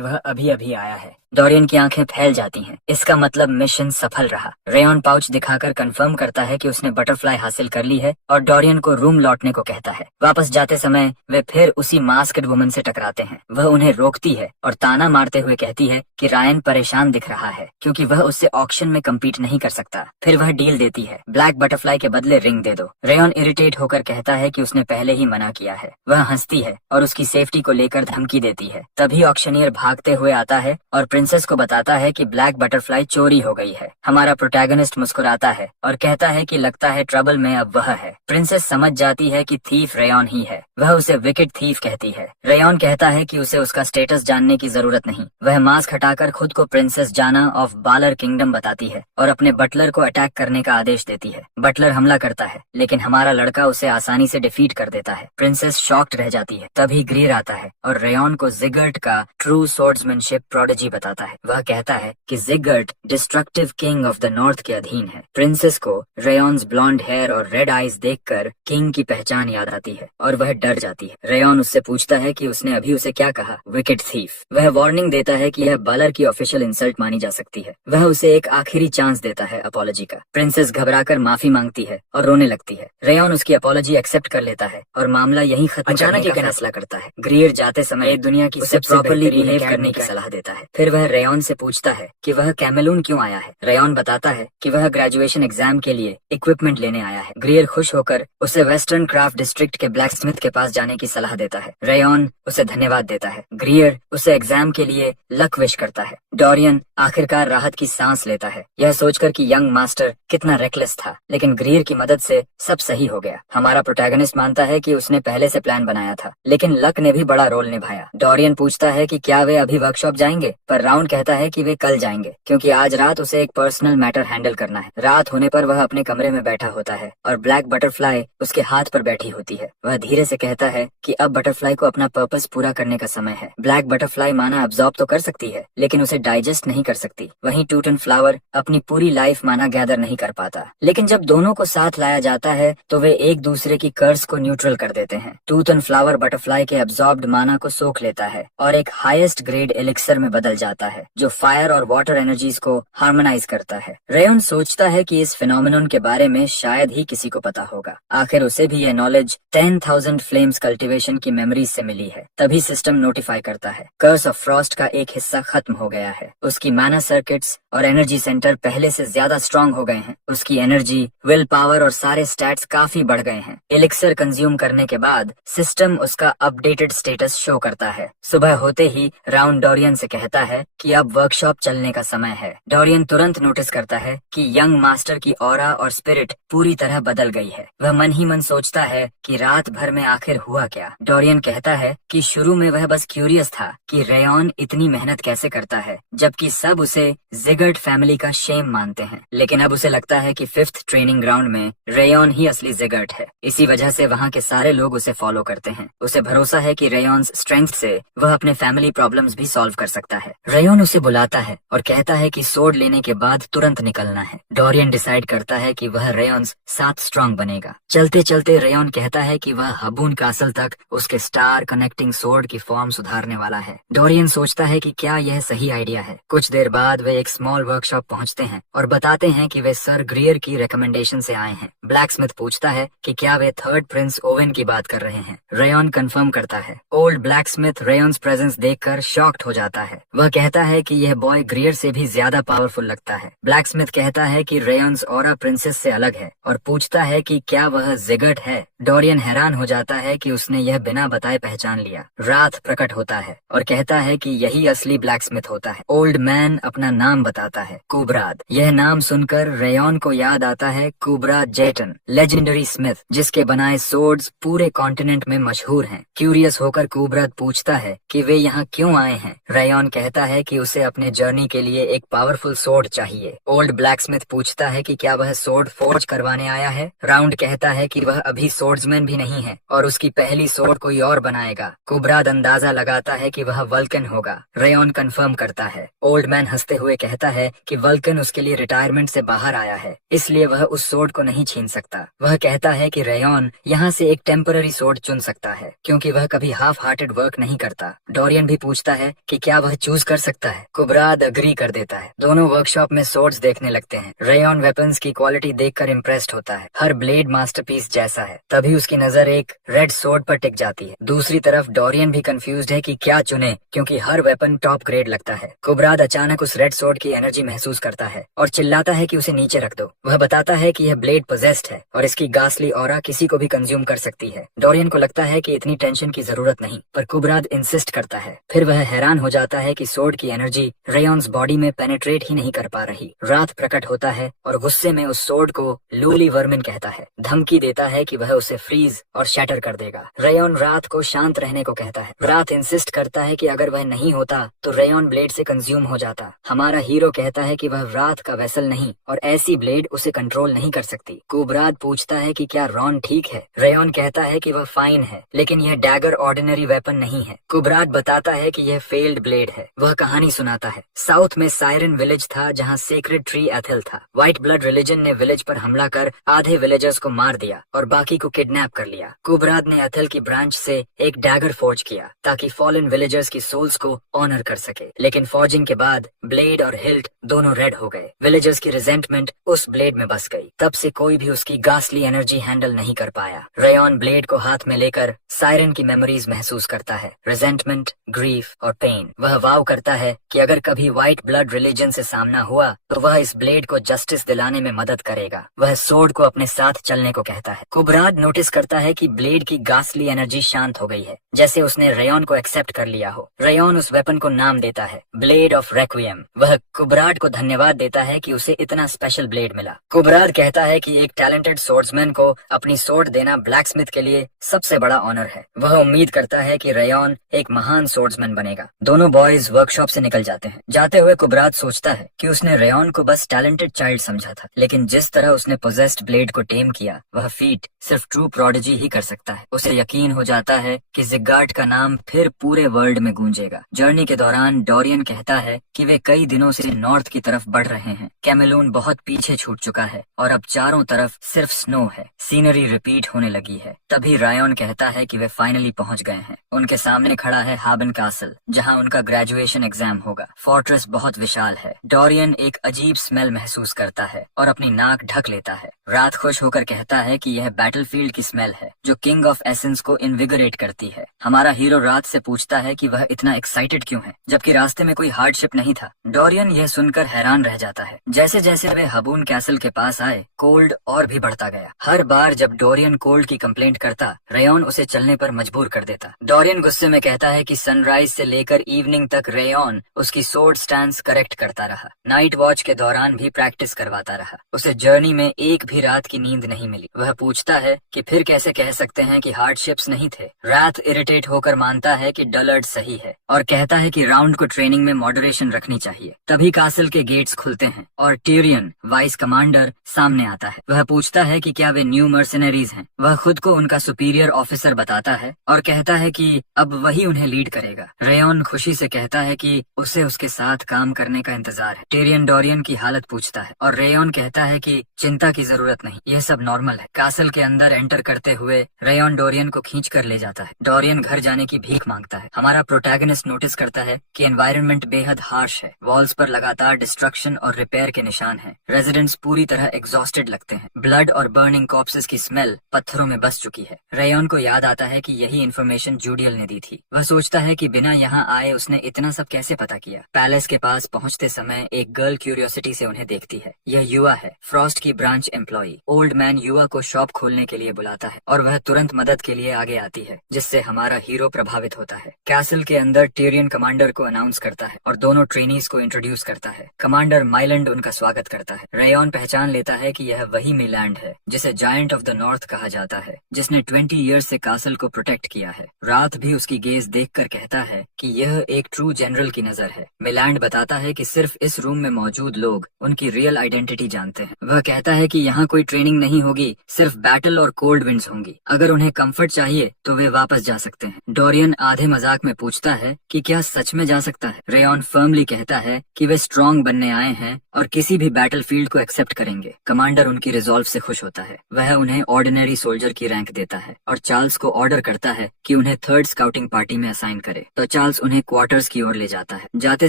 वह अभी अभी आया है। डोरियन की आंखें फैल जाती हैं। इसका मतलब मिशन सफल रहा। रेयन पाउच दिखाकर कंफर्म करता है कि उसने बटरफ्लाई हासिल कर ली है और डोरियन को रूम लौटने को कहता है। वापस जाते समय वे फिर उसी मास्क्ड वुमन से टकराते हैं। वह उन्हें रोकती है और ताना मारते हुए कहती है कि रायन परेशान दिख रहा है क्योंकि वह उससे ऑक्शन में कम्पीट नहीं कर सकता। फिर वह डील देती है, ब्लैक बटरफ्लाई के बदले रिंग दे दो। रेयन इरिटेट होकर कहता है कि उसने पहले ही मना किया है। वह हंसती है और उसकी सेफ्टी को लेकर धमकी देती है। तभी ऑक्शनियर भागते हुए आता है और प्रिंसेस को बताता है कि ब्लैक बटरफ्लाई चोरी हो गई है। हमारा प्रोटैगनिस्ट मुस्कुराता है और कहता है कि लगता है ट्रबल में अब वह है। प्रिंसेस समझ जाती है कि थीफ रेयन ही है। वह उसे विकेट थीफ कहती है। रेयन कहता है कि उसे उसका स्टेटस जानने की जरूरत नहीं। वह मास्क हटाकर खुद को प्रिंसेस जाना ऑफ बालर किंगडम बताती है और अपने बटलर को अटैक करने का आदेश देती है। बटलर हमला करता है, लेकिन हमारा लड़का उसे आसानी से डिफीट कर देता है। प्रिंसेस शॉक्ड रह जाती है। तभी ग्रीर आता है और रेयन को जिगर्ट का ट्रू स्वॉर्ड्समैनशिप प्रोडिजी बताता है। वह कहता है कि जिगर्ट destructive king of the north के अधीन है। प्रिंसेस को रेयन्स ब्लॉन्ड हेयर और रेड आईज देखकर किंग की पहचान याद आती है और वह डर जाती है। रेयन उससे पूछता है कि उसने अभी उसे क्या कहा, विकेट थीफ। वह वार्निंग देता है कि यह बालर की ऑफिशियल इंसल्ट मानी जा सकती है। वह उसे एक आखिरी चांस देता है अपॉलॉजी का। प्रिंसेस घबराकर माफी मांगती है और रोने लगती है। रेयन उसकी अपॉलॉजी एक्सेप्ट कर लेता है और मामला यहीं खत्म करने का फैसला करता है। ग्रीर जाते समय दुनिया की उसे प्रॉपर्ली बिहेव करने की सलाह देता है। फिर वह रेयन से पूछता है कि वह कैमेलून क्यों आया है। रेयन बताता है कि वह ग्रेजुएशन एग्जाम के लिए इक्विपमेंट लेने आया है। ग्रीर खुश होकर उसे वेस्टर्न क्राफ्ट डिस्ट्रिक्ट के ब्लैक स्मिथ के पास जाने की सलाह देता है। रेयन उसे धन्यवाद देता है। ग्रीर उसे एग्जाम के लिए लक विश करता है। डोरियन आखिरकार राहत की सांस लेता है, यह सोचकर कि यंग मास्टर कितना रेकलेस था, लेकिन ग्रीर की मदद से सब सही हो गया। हमारा प्रोटैगनिस्ट मानता है कि उसने पहले से प्लान बनाया था, लेकिन लक ने भी बड़ा रोल निभाया। डोरियन पूछता है कि क्या वे अभी वर्कशॉप जाएंगे, पर राउंड कहता है कि वे कल जाएंगे क्योंकि आज रात उसे एक पर्सनल मैटर हैंडल करना है। रात होने पर वह अपने कमरे में बैठा होता है और ब्लैक बटरफ्लाई उसके हाथ पर बैठी होती है। वह धीरे से कहता है कि अब बटरफ्लाई को अपना पर्पस पूरा करने का समय है। ब्लैक बटरफ्लाई माना अब्सॉर्ब तो कर सकती है, लेकिन उसे डाइजेस्ट नहीं कर सकती। वहीं टूट एंड फ्लावर अपनी पूरी लाइफ माना गैदर नहीं कर पाता। लेकिन जब दोनों को साथ लाया जाता है तो वे एक दूसरे की कर्स को न्यूट्रल कर देते हैं। टूट एंड फ्लावर बटरफ्लाई के एब्जॉर्ब्ड माना को सोख लेता है और एक हाईएस्ट ग्रेड एलिक्सर में बदल जाता है जो फायर और वाटर एनर्जीज को हार्मोनाइज करता है। रेयन सोचता है कि इस फिनोमिनन के बारे में शायद ही किसी को पता होगा। आखिर उसे भी यह नॉलेज 10,000 फ्लेम्स कल्टीवेशन की मेमोरीज से मिली है। तभी सिस्टम नोटिफाई करता है कर्स ऑफ फ्रॉस्ट का एक हिस्सा खत्म हो गया है। उसकी माना सर्किट्स और एनर्जी सेंटर पहले से ज्यादा स्ट्रांग हो गए हैं। उसकी एनर्जी, विल पावर और सारे स्टैट्स काफी बढ़ गए हैं। एलिक्सर कंज्यूम करने के बाद सिस्टम उसका अपडेटेड स्टेटस शो करता है। सुबह होते ही राउंड डोरियन से कहता है कि अब वर्कशॉप चलने का समय है। डोरियन तुरंत नोटिस करता है कि यंग मास्टर की ऑरा और स्पिरिट पूरी तरह बदल गई है। वह मन ही मन सोचता है कि रात भर में आखिर हुआ क्या। डोरियन कहता है कि शुरू में वह बस क्यूरियस था कि रेयन इतनी मेहनत कैसे करता है, जबकि सब उसे जिगर्ट फैमिली का शेम मानते हैं। लेकिन अब उसे लगता है कि 5th ट्रेनिंग ग्राउंड में रेयन ही असली जिगर्ट है। इसी वजह से वहाँ के सारे लोग उसे फॉलो करते हैं। उसे भरोसा है कि रेयन्स स्ट्रेंथ से वह अपने फैमिली प्रॉब्लम्स भी सॉल्व कर सकता है। रेयन उसे बुलाता है और कहता है कि सोड लेने के बाद तुरंत निकलना है। डोरियन डिसाइड करता है कि वह रेयन्स साथ स्ट्रांग बनेगा। चलते चलते रेयन कहता है कि वह हबून कासल तक उसके स्टार कनेक्टिंग सोर्ड की फॉर्म सुधारने वाला है। डोरियन सोचता है कि क्या यह सही आइडिया है। कुछ देर बाद वे एक स्मॉल वर्कशॉप पहुंचते हैं और बताते हैं कि वे सर ग्रियर की रिकमेंडेशन से आए हैं। ब्लैकस्मिथ पूछता है कि क्या वे थर्ड प्रिंस ओवेन की बात कर रहे हैं। रेयन कंफर्म करता है। ओल्ड ब्लैकस्मिथ रेयन्स प्रेजेंस देखकर शॉक्ड हो जाता है। वह कहता है कि यह बॉय ग्रियर से भी ज्यादा पावरफुल लगता है। ब्लैकस्मिथ कहता है कि रेयन्स ऑरा प्रिंसेस से अलग है और पूछता है कि क्या वह जिगर्ट है। डोरियन हैरान हो जाता है कि उसने यह बिना बताए पहचान लिया। रात प्रकट होता है और कहता है कि यही असली ब्लैकस्मिथ होता है। ओल्ड मैन अपना नाम बताता है, कुबराद। यह नाम सुनकर रेयन को याद आता है कुबराद जेटन, लेजेंडरी स्मिथ जिसके बनाए सोर्ड्स पूरे कॉन्टिनेंट में मशहूर हैं। क्यूरियस होकर कुबराद पूछता है कि वे यहाँ क्यों आए हैं। रेयन कहता है कि उसे अपने जर्नी के लिए एक पावरफुल सोर्ड चाहिए। ओल्ड ब्लैकस्मिथ पूछता है कि क्या वह सोर्ड फोर्ज करवाने आया है। राउंड कहता है कि वह अभी सोर्ड्समैन भी नहीं है और उसकी पहली सोर्ड कोई और बनाएगा। कुबराद अंदाजा लगाता है कि वह वल्कन होगा। रेयन कंफर्म करता है। ओल्ड मैन हंसते हुए कहता है कि वल्कन उसके लिए रिटायरमेंट से बाहर आया है, इसलिए वह उस सोर्ड को नहीं छीन सकता। वह कहता है कि रेयन यहाँ से एक टेम्पररी सोर्ड चुन सकता है क्योंकि वह कभी हाफ हार्टेड वर्क नहीं करता। डोरियन भी पूछता है कि क्या वह चूज कर सकता है। कुबराद अग्री कर देता है। दोनों वर्कशॉप में सोर्ड्स देखने लगते हैं। रेयन वेपन्स की क्वालिटी देखकर इम्प्रेस्ड होता है। हर ब्लेड मास्टरपीस जैसा है। तभी उसकी नजर एक रेड सोर्ड पर टिक जाती है। दूसरी तरफ डोरियन भी कंफ्यूज्ड है कि क्या चुने क्योंकि हर वेपन टॉप ग्रेड लगता है। कुबराद अचानक उस रेड सोर्ड की एनर्जी महसूस करता है और चिल्लाता है कि उसे नीचे रख दो। वह बताता है कि यह ब्लेड पोजेस्ड है और इसकी गास्ली ऑरा किसी को भी कंज्यूम कर सकती है। डोरियन को लगता है कि इतनी टेंशन की जरूरत नहीं, पर कुबराद इंसिस्ट करता है। फिर वह हैरान हो जाता है कि सोर्ड की एनर्जी रेयन्स बॉडी में पेनिट्रेट ही नहीं कर पा रही। रात प्रकट होता है और गुस्से में उस सोर्ड को लूली वर्मिन कहता है। धमकी देता है कि वह उसे फ्रीज और शैटर कर देगा। रेयन रात को शांत रहने को कहता है। रात इंसिस्ट करता है कि अगर वह नहीं होता तो रेयन ब्लेड से कंज्यूम हो जाता। हमारा हीरो कहता है कि वह रात का वेसल नहीं और ऐसी ब्लेड उसे कंट्रोल नहीं कर सकती। कुबराद पूछता है कि क्या रॉन ठीक है। रेयन कहता है कि वह फाइन है, लेकिन यह डैगर ऑर्डिनरी वेपन नहीं है। कुबराद बताता है कि यह फेल्ड ब्लेड है। वह कहानी सुनाता है। साउथ में साइरन विलेज था जहाँ सेक्रेड ट्री एथल था। व्हाइट ब्लड रिलीजन ने विलेज पर हमला कर आधे विलेजर्स को मार दिया और बाकी को किडनैप कर लिया। कुबराद ने एथल की ब्रांच से एक डैगर फोर्ज किया ताकि फॉलन विलेजर्स की सोल्स को ऑनर कर सके। लेकिन फॉर्जिंग के बाद ब्लेड और हिल्ट दोनों रेड हो गए। विलेजर्स की रिजेंटमेंट उस ब्लेड में बस गई। तब से कोई भी उसकी गास्ली एनर्जी हैंडल नहीं कर पाया। रेयन ब्लेड को हाथ में लेकर सायरन की मेमोरीज महसूस करता है, रिजेंटमेंट, ग्रीफ और पेन। वह वाव करता है कि अगर कभी व्हाइट ब्लड रिलीजन से सामना हुआ तो वह इस ब्लेड को जस्टिस दिलाने में मदद करेगा। वह सोर्ड को अपने साथ चलने को कहता है। कुबराद नोटिस करता है कि ब्लेड की गास्ली एनर्जी शांत हो गई है, जैसे उसने रेयन को एक्सेप्ट कर लिया हो। रेयन उस वेपन को नाम देता है ब्लेड ऑफ रेक्वियम। वह कुबराद को धन्यवाद देता है कि उसे इतना स्पेशल ब्लेड मिला। कुबराद कहता है कि एक टैलेंटेड सोर्ड्समैन को अपनी सोर्ड देना ब्लैकस्मिथ के लिए सबसे बड़ा ऑनर है। वह उम्मीद करता है कि रेयन एक महान सोर्ड्समैन बनेगा। दोनों बॉयज वर्कशॉप से निकल जाते हैं। जाते हुए कुबराद सोचता है कि उसने रेयन को बस टैलेंटेड चाइल्ड समझा था, लेकिन जिस तरह उसने पोजेस्ड ब्लेड को टेम किया, वह फीट सिर्फ ट्रू प्रोडिजी ही कर सकता है। उसे यकीन हो जाता है कि जिग्गार्ट का नाम फिर पूरे वर्ल्ड में गूंजेगा। जर्नी के दौरान डोरियन कहता है कि वे कई दिनों से नॉर्थ की तरफ बढ़ रहे हैं। कैमेलून बहुत पीछे छूट चुका है और अब चारों तरफ सिर्फ स्नो है। सीनरी रिपीट होने लगी है। तभी रायन कहता है कि वे फाइनली पहुंच गए हैं। उनके सामने खड़ा है हाबन कासल, जहां उनका ग्रेजुएशन एग्जाम होगा। फोर्ट्रेस बहुत विशाल है। डोरियन एक अजीब स्मेल महसूस करता है और अपनी नाक ढक लेता है। रात खुश होकर कहता है कि यह बैटलफील्ड की स्मेल है जो किंग ऑफ एसेंस को इन्विगोरेट करती है। हमारा हीरो रात से पूछता है कि वह इतना एक्साइटेड क्यों है, जबकि रास्ते में कोई हार्डशिप नहीं था। डोरियन यह सुनकर हैरान रह जाता है। जैसे जैसे वे हबून कैसल के पास आए, कोल्ड और भी बढ़ता गया। हर बार जब डोरियन कोल्ड की कंप्लेंट करता, रेयन उसे चलने पर मजबूर कर देता। डोरियन गुस्से में कहता है कि सनराइज से लेकर इवनिंग तक रेयन उसकी सोर्ड स्टैंस करेक्ट करता रहा। नाइट वॉच के दौरान भी प्रैक्टिस करवाता रहा। उसे जर्नी में एक भी रात की नींद नहीं मिली। वह पूछता है कि फिर कैसे कह सकते हैं कि हार्डशिप्स नहीं थे। रात इरिटेट होकर मानता है कि डलर्ड सही है और कहता है कि राउंड को ट्रेनिंग में मॉडरेशन रखनी चाहिए। तभी कासल के गेट्स खुलते हैं और टिरियन वाइस कमांडर सामने आता है। वह पूछता है कि क्या वे न्यू मर्सनरीज हैं। वह खुद को उनका सुपीरियर ऑफिसर बताता है और कहता है कि अब वही उन्हें लीड करेगा। रेयन खुशी से कहता है कि उसे उसके साथ काम करने का इंतजार है। टिरियन डोरियन की हालत पूछता है और रेयन कहता है कि चिंता की जरूरत नहीं, यह सब नॉर्मल है। कासल के अंदर एंटर करते हुए रेयन डोरियन को खींच कर ले जाता है। डोरियन घर जाने की भीख मांगता है। हमारा प्रोटैगनिस्ट नोटिस करता है कि एनवायरनमेंट बेहद हार्श है। वॉल्स पर लगातार डिस्ट्रक्शन और रिपेयर के निशान हैं। रेजिडेंट्स पूरी तरह एग्जॉस्टेड लगते हैं। ब्लड और बर्निंग कॉर्प्सेस की स्मेल पत्थरों में बस चुकी है। रेयन को याद आता है कि यही इन्फॉर्मेशन जूडियल ने दी थी। वह सोचता है कि बिना यहाँ आए उसने इतना सब कैसे पता किया। पैलेस के पास पहुँचते समय एक गर्ल क्यूरियोसिटी से उन्हें देखती है। यह युवा है, फ्रॉस्ट की ब्रांच एम्प्लॉई। ओल्ड मैन युवा को शॉप खोलने के लिए बुलाता है और वह तुरंत मदद के लिए आगे आती है, जिससे हमारा हीरो प्रभावित होता है। कैसल के अंदर टिरियन कमांडर को अनाउंस करता है और दोनों ट्रेनीज को इंट्रोड्यूस करता है। कमांडर माइलैंड उनका स्वागत करता है। रेयन पहचान लेता है कि यह वही मिलैंड है जिसे जायंट ऑफ द नॉर्थ कहा जाता है, जिसने 20 ईयर्स से कासल को प्रोटेक्ट किया है। रात भी उसकी गेज देखकर कहता है कि यह एक ट्रू जनरल की नजर है। मिलैंड बताता है कि सिर्फ इस रूम में मौजूद लोग उनकी रियल आइडेंटिटी जानते हैं। वह कहता है कि यहाँ कोई ट्रेनिंग नहीं होगी, सिर्फ बैटल और कोल्ड विंड्स होंगी। अगर उन्हें कंफर्ट चाहिए तो वे वापस जा सकते हैं। डोरियन आधे मजाक में पूछता है कि क्या सच में जा सकता है। रेयन फर्मली कहता है कि वे स्ट्रांग बनने आए हैं और किसी भी बैटलफील्ड को एक्सेप्ट करेंगे। कमांडर उनकी रिजॉल्व से खुश होता है। वह उन्हें ऑर्डिनरी सोल्जर की रैंक देता है और चार्ल्स को ऑर्डर करता है कि उन्हें 3rd स्काउटिंग पार्टी में असाइन करे। तो चार्ल्स उन्हें क्वार्टर्स की ओर ले जाता है। जाते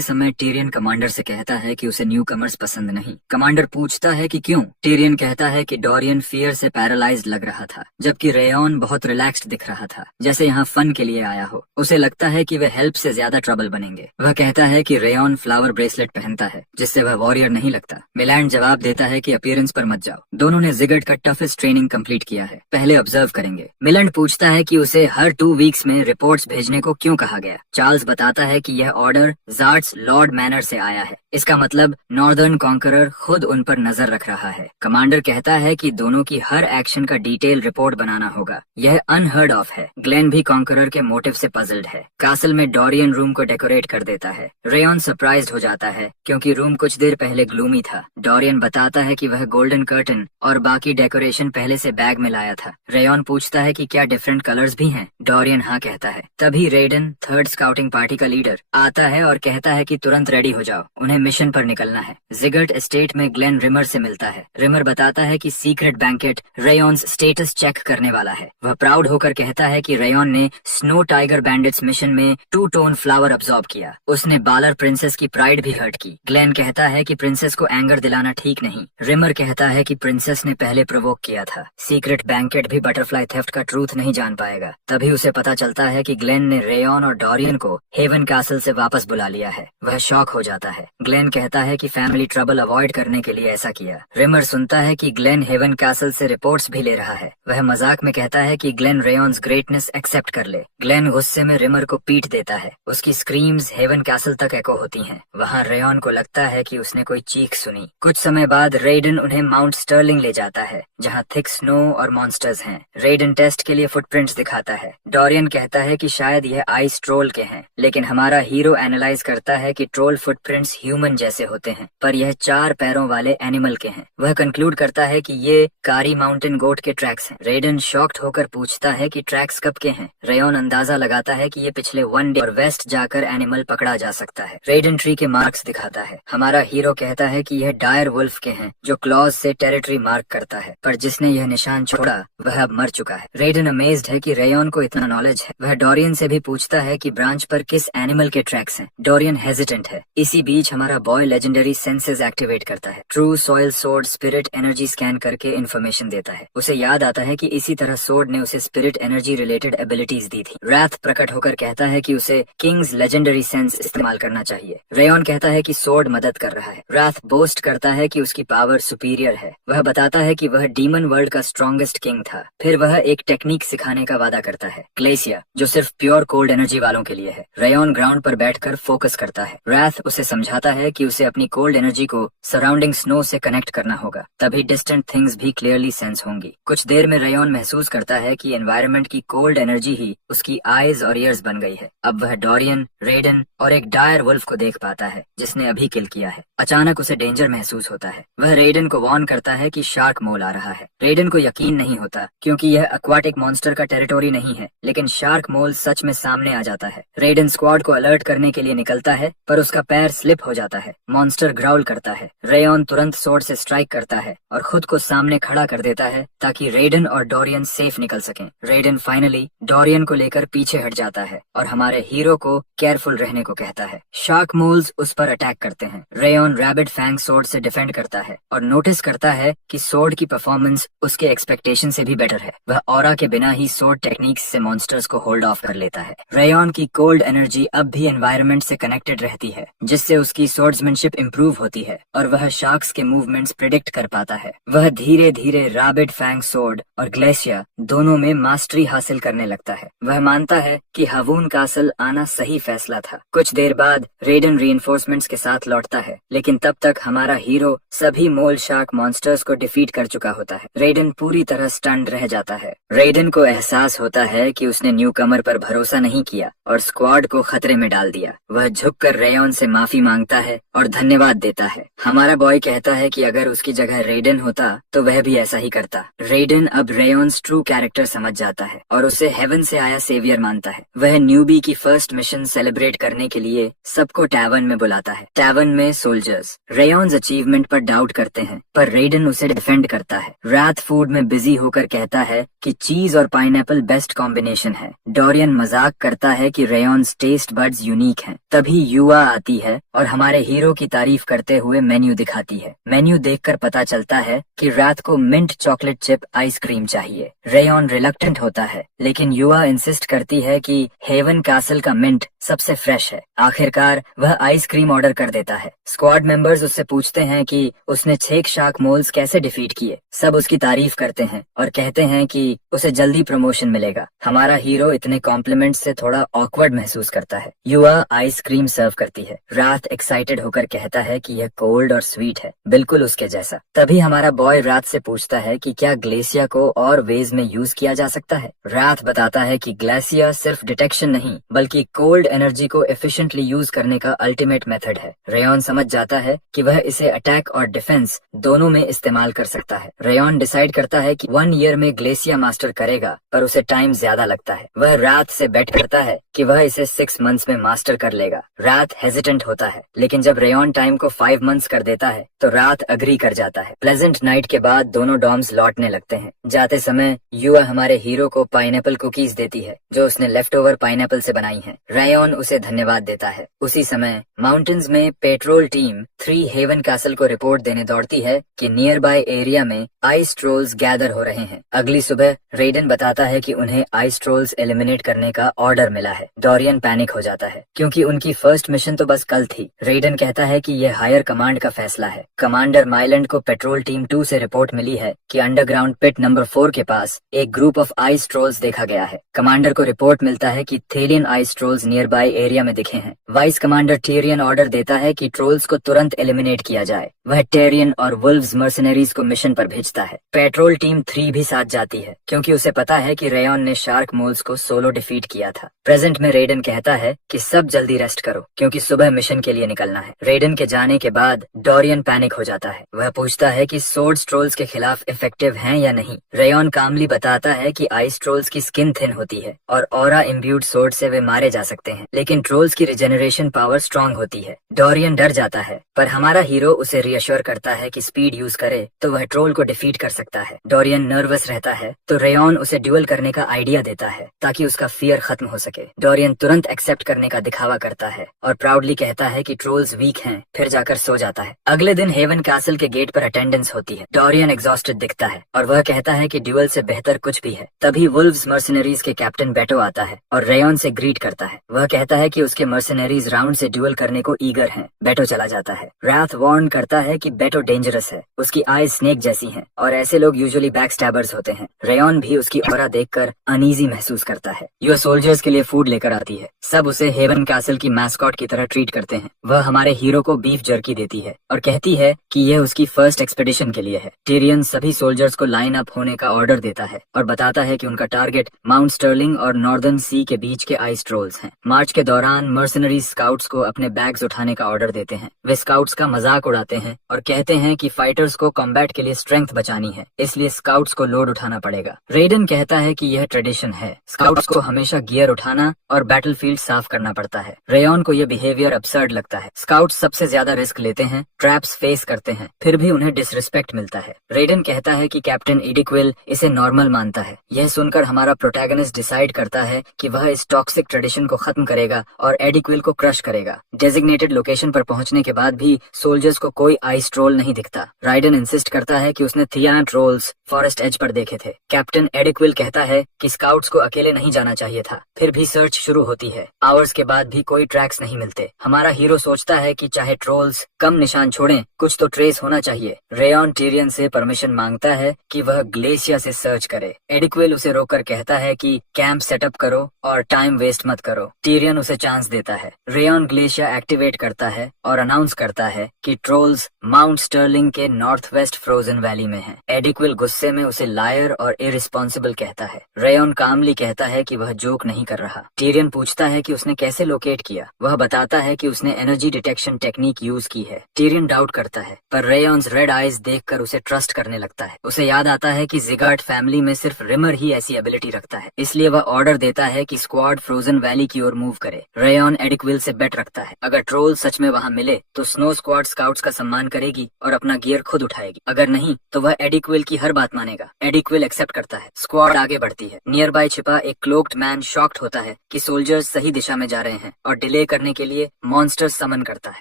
समय टिरियन कमांडर से कहता है कि उसे न्यू कमर्स पसंद नहीं। कमांडर पूछता है कि क्यों। टिरियन कहता है कि डोरियन फियर से पैरालाइज्ड लग रहा था, जबकि रेयन बहुत रिलैक्स्ड दिख रहा था, जैसे यहाँ फन के लिए आया हो। उसे लगता है कि वे हेल्प से ज्यादा ट्रबल बनेंगे। वह कहता है कि रेयन फ्लावर ब्रेसलेट पहनता है, जिससे वह वॉरियर नहीं लगता। मिलैंड जवाब देता है कि अपीयरेंस पर मत जाओ, दोनों ने जिगर्ट का टफेस्ट ट्रेनिंग कंप्लीट किया है, पहले ऑब्जर्व करेंगे। मिलैंड पूछता है कि उसे हर 2 वीक्स में रिपोर्ट्स भेजने को क्यों कहा गया। चार्ल्स बताता है कि यह ऑर्डर जार्ट्स लॉर्ड मैनर से आया है। इसका मतलब नॉर्दर्न कॉन्करर खुद उन पर नजर रख रहा है। कमांडर कहता है कि दोनों की हर एक्शन का डिटेल रिपोर्ट बनाना होगा। यह अनहर्ड ऑफ है। ग्लेन भी कॉन्करर के मोटिव से पजल्ड है। कासल में डोरियन रूम को डेकोरेट कर देता है। रेयन सरप्राइज्ड हो जाता है क्योंकि रूम कुछ देर पहले ग्लूमी था। डोरियन बताता है कि वह गोल्डन कर्टन और बाकी डेकोरेशन पहले से बैग में लाया था। रेयन पूछता है कि क्या डिफरेंट कलर्स भी हैं। डोरियन हाँ कहता है। तभी रेडन 3rd स्काउटिंग पार्टी का लीडर आता है और कहता है कि तुरंत रेडी हो जाओ, उन्हें मिशन पर निकलना है। जिगर्ट एस्टेट में ग्लेन रिमर से मिलता है। रिमर बताता है कि सीक्रेट बैंकेट रेयन्स स्टेटस चेक करने वाला है। वह प्राउड होकर कहता है कि रेयन ने स्नो टाइगर बैंडिट्स मिशन में 2 टोन फ्लावर अब्सॉर्ब किया। उसने बालर प्रिंसेस की प्राइड भी हर्ट की। ग्लेन कहता है कि प्रिंसेस को एंगर दिलाना ठीक नहीं। रिमर कहता है कि प्रिंसेस ने पहले प्रोवोक किया था। सीक्रेट बैंकेट भी बटरफ्लाई थेफ्ट का ट्रूथ नहीं जान पाएगा। तभी उसे पता चलता है कि ग्लेन ने रेयन और डोरियन को हेवन कैसल से वापस बुला लिया है। वह शॉक हो जाता है। ग्लेन कहता है कि फैमिली ट्रबल अवॉइड करने के लिए ऐसा किया। रिमर सुनता है कि ग्लेन हेवन कैसल से रिपोर्ट्स भी ले रहा है। वह मजाक में कहता है कि ग्लेन रेयन्स ग्रेटनेस एक्सेप्ट कर ले। ग्लेन गुस्से में रिमर को पीट देता है। उसकी स्क्रीम्स हेवन कैसल तक एको होती हैं। वहाँ रेयन को लगता है कि उसने कोई चीख सुनी। कुछ समय बाद रेडन उन्हें माउंट स्टर्लिंग ले जाता है, जहाँ थिक स्नो और मॉन्स्टर्स हैं। रेडन टेस्ट के लिए फुटप्रिंट्स दिखाता है। डोरियन कहता है कि शायद यह आइस ट्रोल के हैं, लेकिन हमारा हीरो एनालाइज करता है कि ट्रोल फुटप्रिंट्स ह्यूमन जैसे होते हैं, पर यह 4 पैरों वाले एनिमल के हैं। वह कंक्लूड करता है कि ये कारी माउंटेन गोट के ट्रैक्स ट्रैक्स हैं। रेडन शॉक्ड होकर पूछता है कि ट्रैक्स कब के हैं। रेयन अंदाजा लगाता है कि ये पिछले 1 डे और वेस्ट जाकर एनिमल पकड़ा जा सकता है। रेडन ट्री के मार्क्स दिखाता है। हमारा हीरो कहता है कि यह डायर वुल्फ के हैं जो क्लॉज से टेरिटरी मार्क करता है, पर जिसने यह निशान छोड़ा वह अब मर चुका है। रेडन अमेज्ड है कि रेयन को इतना नॉलेज है। वह डोरियन से भी पूछता है कि ब्रांच पर किस एनिमल के ट्रैक्स हैं। डोरियन हेजिटेंट है। इसी बीच हमारा बॉय लेजेंडरी सेंसेस एक्टिवेट करता है। True soil sword spirit energy scan करके इन्फॉर्मेशन देता है। उसे याद आता है कि इसी तरह सोर्ड ने उसे स्पिरिट एनर्जी रिलेटेड एबिलिटीज दी थी। रैथ प्रकट होकर कहता है कि उसे किंग्स लेजेंडरी सेंस इस्तेमाल करना चाहिए। रेयन कहता है कि सोर्ड मदद कर रहा है। रैथ बोस्ट करता है कि उसकी पावर सुपीरियर है। वह बताता है कि वह डीमन वर्ल्ड का स्ट्रॉन्गेस्ट किंग था। फिर वह एक टेक्निक सिखाने का वादा करता है, ग्लेसिया, जो सिर्फ प्योर कोल्ड एनर्जी वालों के लिए है। रेयन ग्राउंड पर बैठकर फोकस करता है। रैथ उसे समझाता है कि उसे अपनी कोल्ड एनर्जी को सराउंडिंग स्नो से कनेक्ट करना होगा, तभी डिस्टेंट थिंग्स भी क्लियरली सेंस होंगी। कुछ देर में रेयन महसूस करता है कि एनवायरनमेंट की कोल्ड एनर्जी ही उसकी आईज और ईयर्स बन गई है। अब वह डोरियन, रेडन और एक डायर वुल्फ को देख पाता है जिसने अभी किल किया है। अचानक उसे डेंजर महसूस होता है। वह रेडन को वार्न करता है कि शार्क मोल आ रहा है। रेडन को यकीन नहीं होता क्योंकि यह एक्वाटिक मॉन्स्टर का टेरिटोरी नहीं है, लेकिन शार्क मोल सच में सामने आ जाता है। रेडन स्क्वाड को अलर्ट करने के लिए निकलता है, पर उसका पैर स्लिप हो जाता है। मॉन्स्टर ग्राउल करता है। रेयन तुरंत स्वॉर्ड से स्ट्राइक करता है और खुद को सामने खड़ा कर देता है ताकि रेडन और डोरियन सेफ निकल सकें। रेडन फाइनली डोरियन को लेकर पीछे हट जाता है और हमारे हीरो को केयरफुल रहने को कहता है। शार्क मोल्स उस पर अटैक करते हैं। रेयन रैबिट फैंग सोर्ड से डिफेंड करता है और नोटिस करता है कि सोर्ड की परफॉर्मेंस उसके एक्सपेक्टेशन से भी बेटर है। वह ऑरा के बिना ही सोर्ड टेक्निक्स से मॉन्स्टर्स को होल्ड ऑफ कर लेता है। रेयन की कोल्ड एनर्जी अब भी एनवायरनमेंट से कनेक्टेड रहती है, जिससे उसकी स्वॉर्ड्समैनशिप इंप्रूव होती है और वह शार्क्स के मूवमेंट्स प्रिडिक्ट कर पाता है। वह धीरे धीरे रैबिट फैंग सोर्ड और ग्लेशिया दोनों में मास्टरी हासिल करने लगता है। वह मानता है कि हवून कासल आना सही फैसला था। कुछ देर बाद रेडन रीइंफोर्समेंट्स के साथ लौटता है, लेकिन तब तक हमारा हीरो सभी मोल शार्क मॉन्स्टर्स को डिफीट कर चुका होता है। रेडन पूरी तरह स्टन्ड रह जाता है। रेडन को एहसास होता है कि उसने न्यू कमर पर भरोसा नहीं किया और स्क्वाड को खतरे में डाल दिया। वह झुककर रेयन से माफी मांगता है और धन्यवाद देता है। हमारा बॉय कहता है कि अगर उसकी जगह रेडन होता तो वह भी ऐसा ही करता। रेडन अब रेयन्स ट्रू कैरेक्टर समझ जाता है और उसे हेवन से आया सेवियर मानता है। वह न्यूबी की फर्स्ट मिशन सेलिब्रेट करने के लिए सबको टैवर्न में बुलाता है। टैवर्न में सोल्जर्स रेयन्स अचीवमेंट पर डाउट करते हैं, पर रेडन उसे डिफेंड करता है। रात फूड में बिजी होकर कहता है कि चीज और पाइनएप्पल बेस्ट कॉम्बिनेशन है। डोरियन मजाक करता है कि रेयन्स टेस्ट बड्स यूनिक हैं। तभी युवा आती है और हमारे हीरो की तारीफ करते हुए मेन्यू दिखाती है। मेन्यू देखकर पता चलता है कि रात को मिंट चॉकलेट चिप आइसक्रीम चाहिए। रेयन रिलक्टेंट होता है, लेकिन युवा इंसिस्ट करती है कि हेवन कासल का मिंट सबसे फ्रेश है। आखिरकार वह आइसक्रीम ऑर्डर कर देता है। स्क्वाड मेंबर्स उससे पूछते हैं कि उसने 6 शार्क मोल्स कैसे डिफीट किए। सब उसकी तारीफ करते हैं और कहते हैं कि उसे जल्दी प्रमोशन मिलेगा। हमारा हीरो इतने कॉम्प्लीमेंट से थोड़ा ऑकवर्ड महसूस करता है। युवा आइसक्रीम सर्व करती है। रात एक्साइटेड होकर कहता है कि यह कोल्ड और स्वीट है, बिल्कुल उसके जैसा। तभी हमारा बॉय रात से पूछता है कि क्या ग्लेशिया को और वेज में यूज किया जा सकता है। रात बताता है कि ग्लेशिया सिर्फ डिटेक्शन नहीं, बल्कि कोल्ड एनर्जी को एफिशिएंटली यूज करने का अल्टीमेट मेथड है। रेयन समझ जाता है कि वह इसे अटैक और डिफेंस दोनों में इस्तेमाल कर सकता है। रेयन डिसाइड करता है कि 1 ईयर में ग्लेशिया मास्टर करेगा, पर उसे टाइम ज्यादा लगता है। वह रात से बेट करता है कि वह इसे 6 मंथ्स में मास्टर कर लेगा। रात हेजिटेंट होता है, लेकिन जब रेयन टाइम को 5 मंथ्स कर देता है तो रात अग्री कर जाता है। प्लेजेंट नाइट के बाद दोनों डॉम्स लौटने लगते हैं। जाते समय युवा हमारे हीरो को पाइनएप्पल कुकीज देती है जो उसने लेफ्ट ओवर पाइनएप्पल से बनाई हैं। रेयन उसे धन्यवाद देता है। उसी समय माउंटेन्स में पेट्रोल टीम 3 हेवन कैसल को रिपोर्ट देने दौड़ती है कि नियर बाय एरिया में आइस ट्रोल्स गैदर हो रहे हैं। अगली सुबह रेडन बताता है कि उन्हें आइस ट्रोल्स एलिमिनेट करने का ऑर्डर मिला है। डोरियन पैनिक हो जाता है क्योंकि उनकी फर्स्ट मिशन तो बस कल थी। रेडन कहता है कि यह हायर कमांड का फैसला है। कमांडर माइलैंड को पेट्रोल टीम 2 से रिपोर्ट मिली है कि अंडरग्राउंड पिट नंबर 4 के पास एक ग्रुप ऑफ आइस ट्रोल्स देखा गया है। कमांडर को रिपोर्ट मिलता है कि थेलियन ice trolls nearby area में दिखे हैं। वाइस कमांडर टेरियन ऑर्डर देता है कि ट्रोल्स को तुरंत एलिमिनेट किया जाए। वह टेरियन और वुल्व्स मर्सनरीज को मिशन पर भेजता है। पेट्रोल टीम 3 भी साथ जाती है क्योंकि उसे पता है कि रेयन ने शार्क मोल्स को सोलो डिफीट किया था। प्रेजेंट में रेडन कहता है कि सब जल्दी रेस्ट करो क्योंकि सुबह मिशन के लिए निकलना है। रेडन के जाने के बाद डोरियन पैनिक हो जाता है। वह पूछता है कि सोर्ड्स ट्रोल्स के खिलाफ इफेक्टिव हैं या नहीं। रेयॉन कामली बताता है कि आइस ट्रोल्स की स्किन थिन होती है और ऑरा इम्ब्यूड सोर्ड से वे मारे जा सकते हैं, लेकिन ट्रोल्स की रिजेनरेशन पावर स्ट्रांग होती है। डोरियन डर जाता है, पर हमारा हीरो उसे रियश्योर करता है कि स्पीड यूज करे तो वह ट्रोल को डिफीट कर सकता है। डोरियन नर्वस रहता है तो रेयॉन उसे ड्यूल करने का आइडिया देता है ताकि उसका फियर खत्म हो सके। डोरियन तुरंत एक्सेप्ट करने का दिखावा करता है और प्राउडली कहता है कि ट्रोल्स वीक हैं, फिर जाकर सो जाता है। अगले दिन हेवन कैसल के गेट पर अटेंडेंस होती है। डोरियन एग्जॉस्टेड दिखता है और वह कहता है कि ड्यूल से बेहतर कुछ भी है। तभी वुल्व्स मर्सनरीज के कैप्टन बेटो आता है और रेयॉन से ग्रीट करता है। वह कहता है कि उसके मर्सनरीज राउंड से ड्यूल करने को ईगर हैं। बेटो चला जाता है। राथ वार्न करता है कि बेटो डेंजरस है, उसकी आईज स्नेक जैसी हैं और ऐसे लोग यूजुअली बैक स्टैबर्स होते हैं। रेयॉन भी उसकी ऑरा देखकर अनईजी महसूस करता है। यह सोल्जर्स के लिए फूड लेकर आती है। सब उसे हेवन कैसल की मैस्कॉट की तरह ट्रीट करते हैं। वह हमारे हीरो को बीफ जर्की देती है और कहती है कि यह उसकी फर्स्ट एक्सपेडिशन के लिए है। टिरियन सभी सोल्जर्स को लाइन अप होने का ऑर्डर देता है और बताता है कि उनका टारगेट माउंट स्टर्लिंग और नॉर्दर्न सी के बीच के आइस ट्रोल्स हैं। मार्च के दौरान मर्सनरी स्काउट्स को अपने बैग्स उठाने का ऑर्डर देते हैं। वे स्काउट्स का मजाक उड़ाते हैं और कहते हैं कि फाइटर्स को कॉम्बैट के लिए स्ट्रेंथ बचानी है, इसलिए स्काउट्स को लोड उठाना पड़ेगा। रेडन कहता है कि यह ट्रेडिशन है, स्काउट्स को हमेशा गियर उठाना और बैटलफील्ड साफ करना पड़ता है। रेयॉन को यह बिहेवियर अब्सर्ड लगता है। स्काउट्स सबसे ज्यादा रिस्क लेते हैं, ट्रैप्स फेस करते हैं, फिर भी उन्हें डिसरिस्पेक्ट मिलता है। रेडन कहता है कि कैप्टन इडिक्विल इसे नॉर्मल मानता है। यह सुनकर हमारा प्रोटैगनिस्ट डिसाइड करता है कि वह इस टॉक्सिक ट्रेडिशन को खत्म करेगा और एडिक्विल को क्रश करेगा। डेजिग्नेटेड लोकेशन पर पहुंचने के बाद भी सोल्जर्स को कोई आइस ट्रोल नहीं दिखता। राइडन इंसिस्ट करता है कि उसने थियाना ट्रोल्स फॉरेस्ट एज पर देखे थे। कैप्टन एडिक्विल कहता है कि स्काउट्स को अकेले नहीं जाना चाहिए था। फिर भी सर्च शुरू होती है। आवर्स के बाद भी कोई ट्रैक्स नहीं मिलते। हमारा हीरो सोचता है कि चाहे ट्रोल्स कम निशान छोड़ें, कुछ तो ट्रेस होना चाहिए। रेयॉन टिरियन से परमिशन मांगता है कि वह ग्लेशिया से सर्च करे। एडिक्विल उसे रोककर कहता है कि कैंप सेटअप करो और टाइम वेस्ट मत करो। टिरियन उसे चांस देता है। रेयॉन ग्लेशिया एक्टिवेट करता है और अनाउंस करता है कि ट्रोल्स माउंट स्टर्लिंग के नॉर्थ वेस्ट फ्रोजन वैली में हैं। एडिक्विल गुस्से में उसे लायर और इरिस्पॉन्सिबल कहता है। रेयॉन कामली कहता है कि वह जोक नहीं कर रहा। टिरियन पूछता है कि उसने कैसे लोकेट किया। वह बताता है कि उसने एनर्जी डिटेक्शन टेक्निक यूज की है। टिरियन डाउट करता है, पर रेयॉन्स रेड आइज देखकर उसे ट्रस्ट करने लगता है। उसे याद आता है कि जिगार्ड फैमिली में सिर्फ रिमर ही ऐसी एबिलिटी रखता है, इसलिए वह ऑर्डर देता है कि स्क्वाड फ्रोजन वैली की ओर मूव करे। रेयॉन एडिक्विल से बेट रखता है। अगर ट्रोल सच में वहां मिले तो स्नो स्क्वाड स्काउट्स का सम्मान करेगी और अपना गियर खुद उठाएगी। अगर नहीं तो वह एडिक्विल की हर बात मानेगा। एडिक्विल एक्सेप्ट करता है। स्क्वाड आगे बढ़ती है। नियर बाय छिपा एक क्लोक्ड मैन शॉक्ड होता है कि सोल्जर्स सही दिशा में जा रहे हैं और डिले करने के लिए मॉन्स्टर्स समन करता है।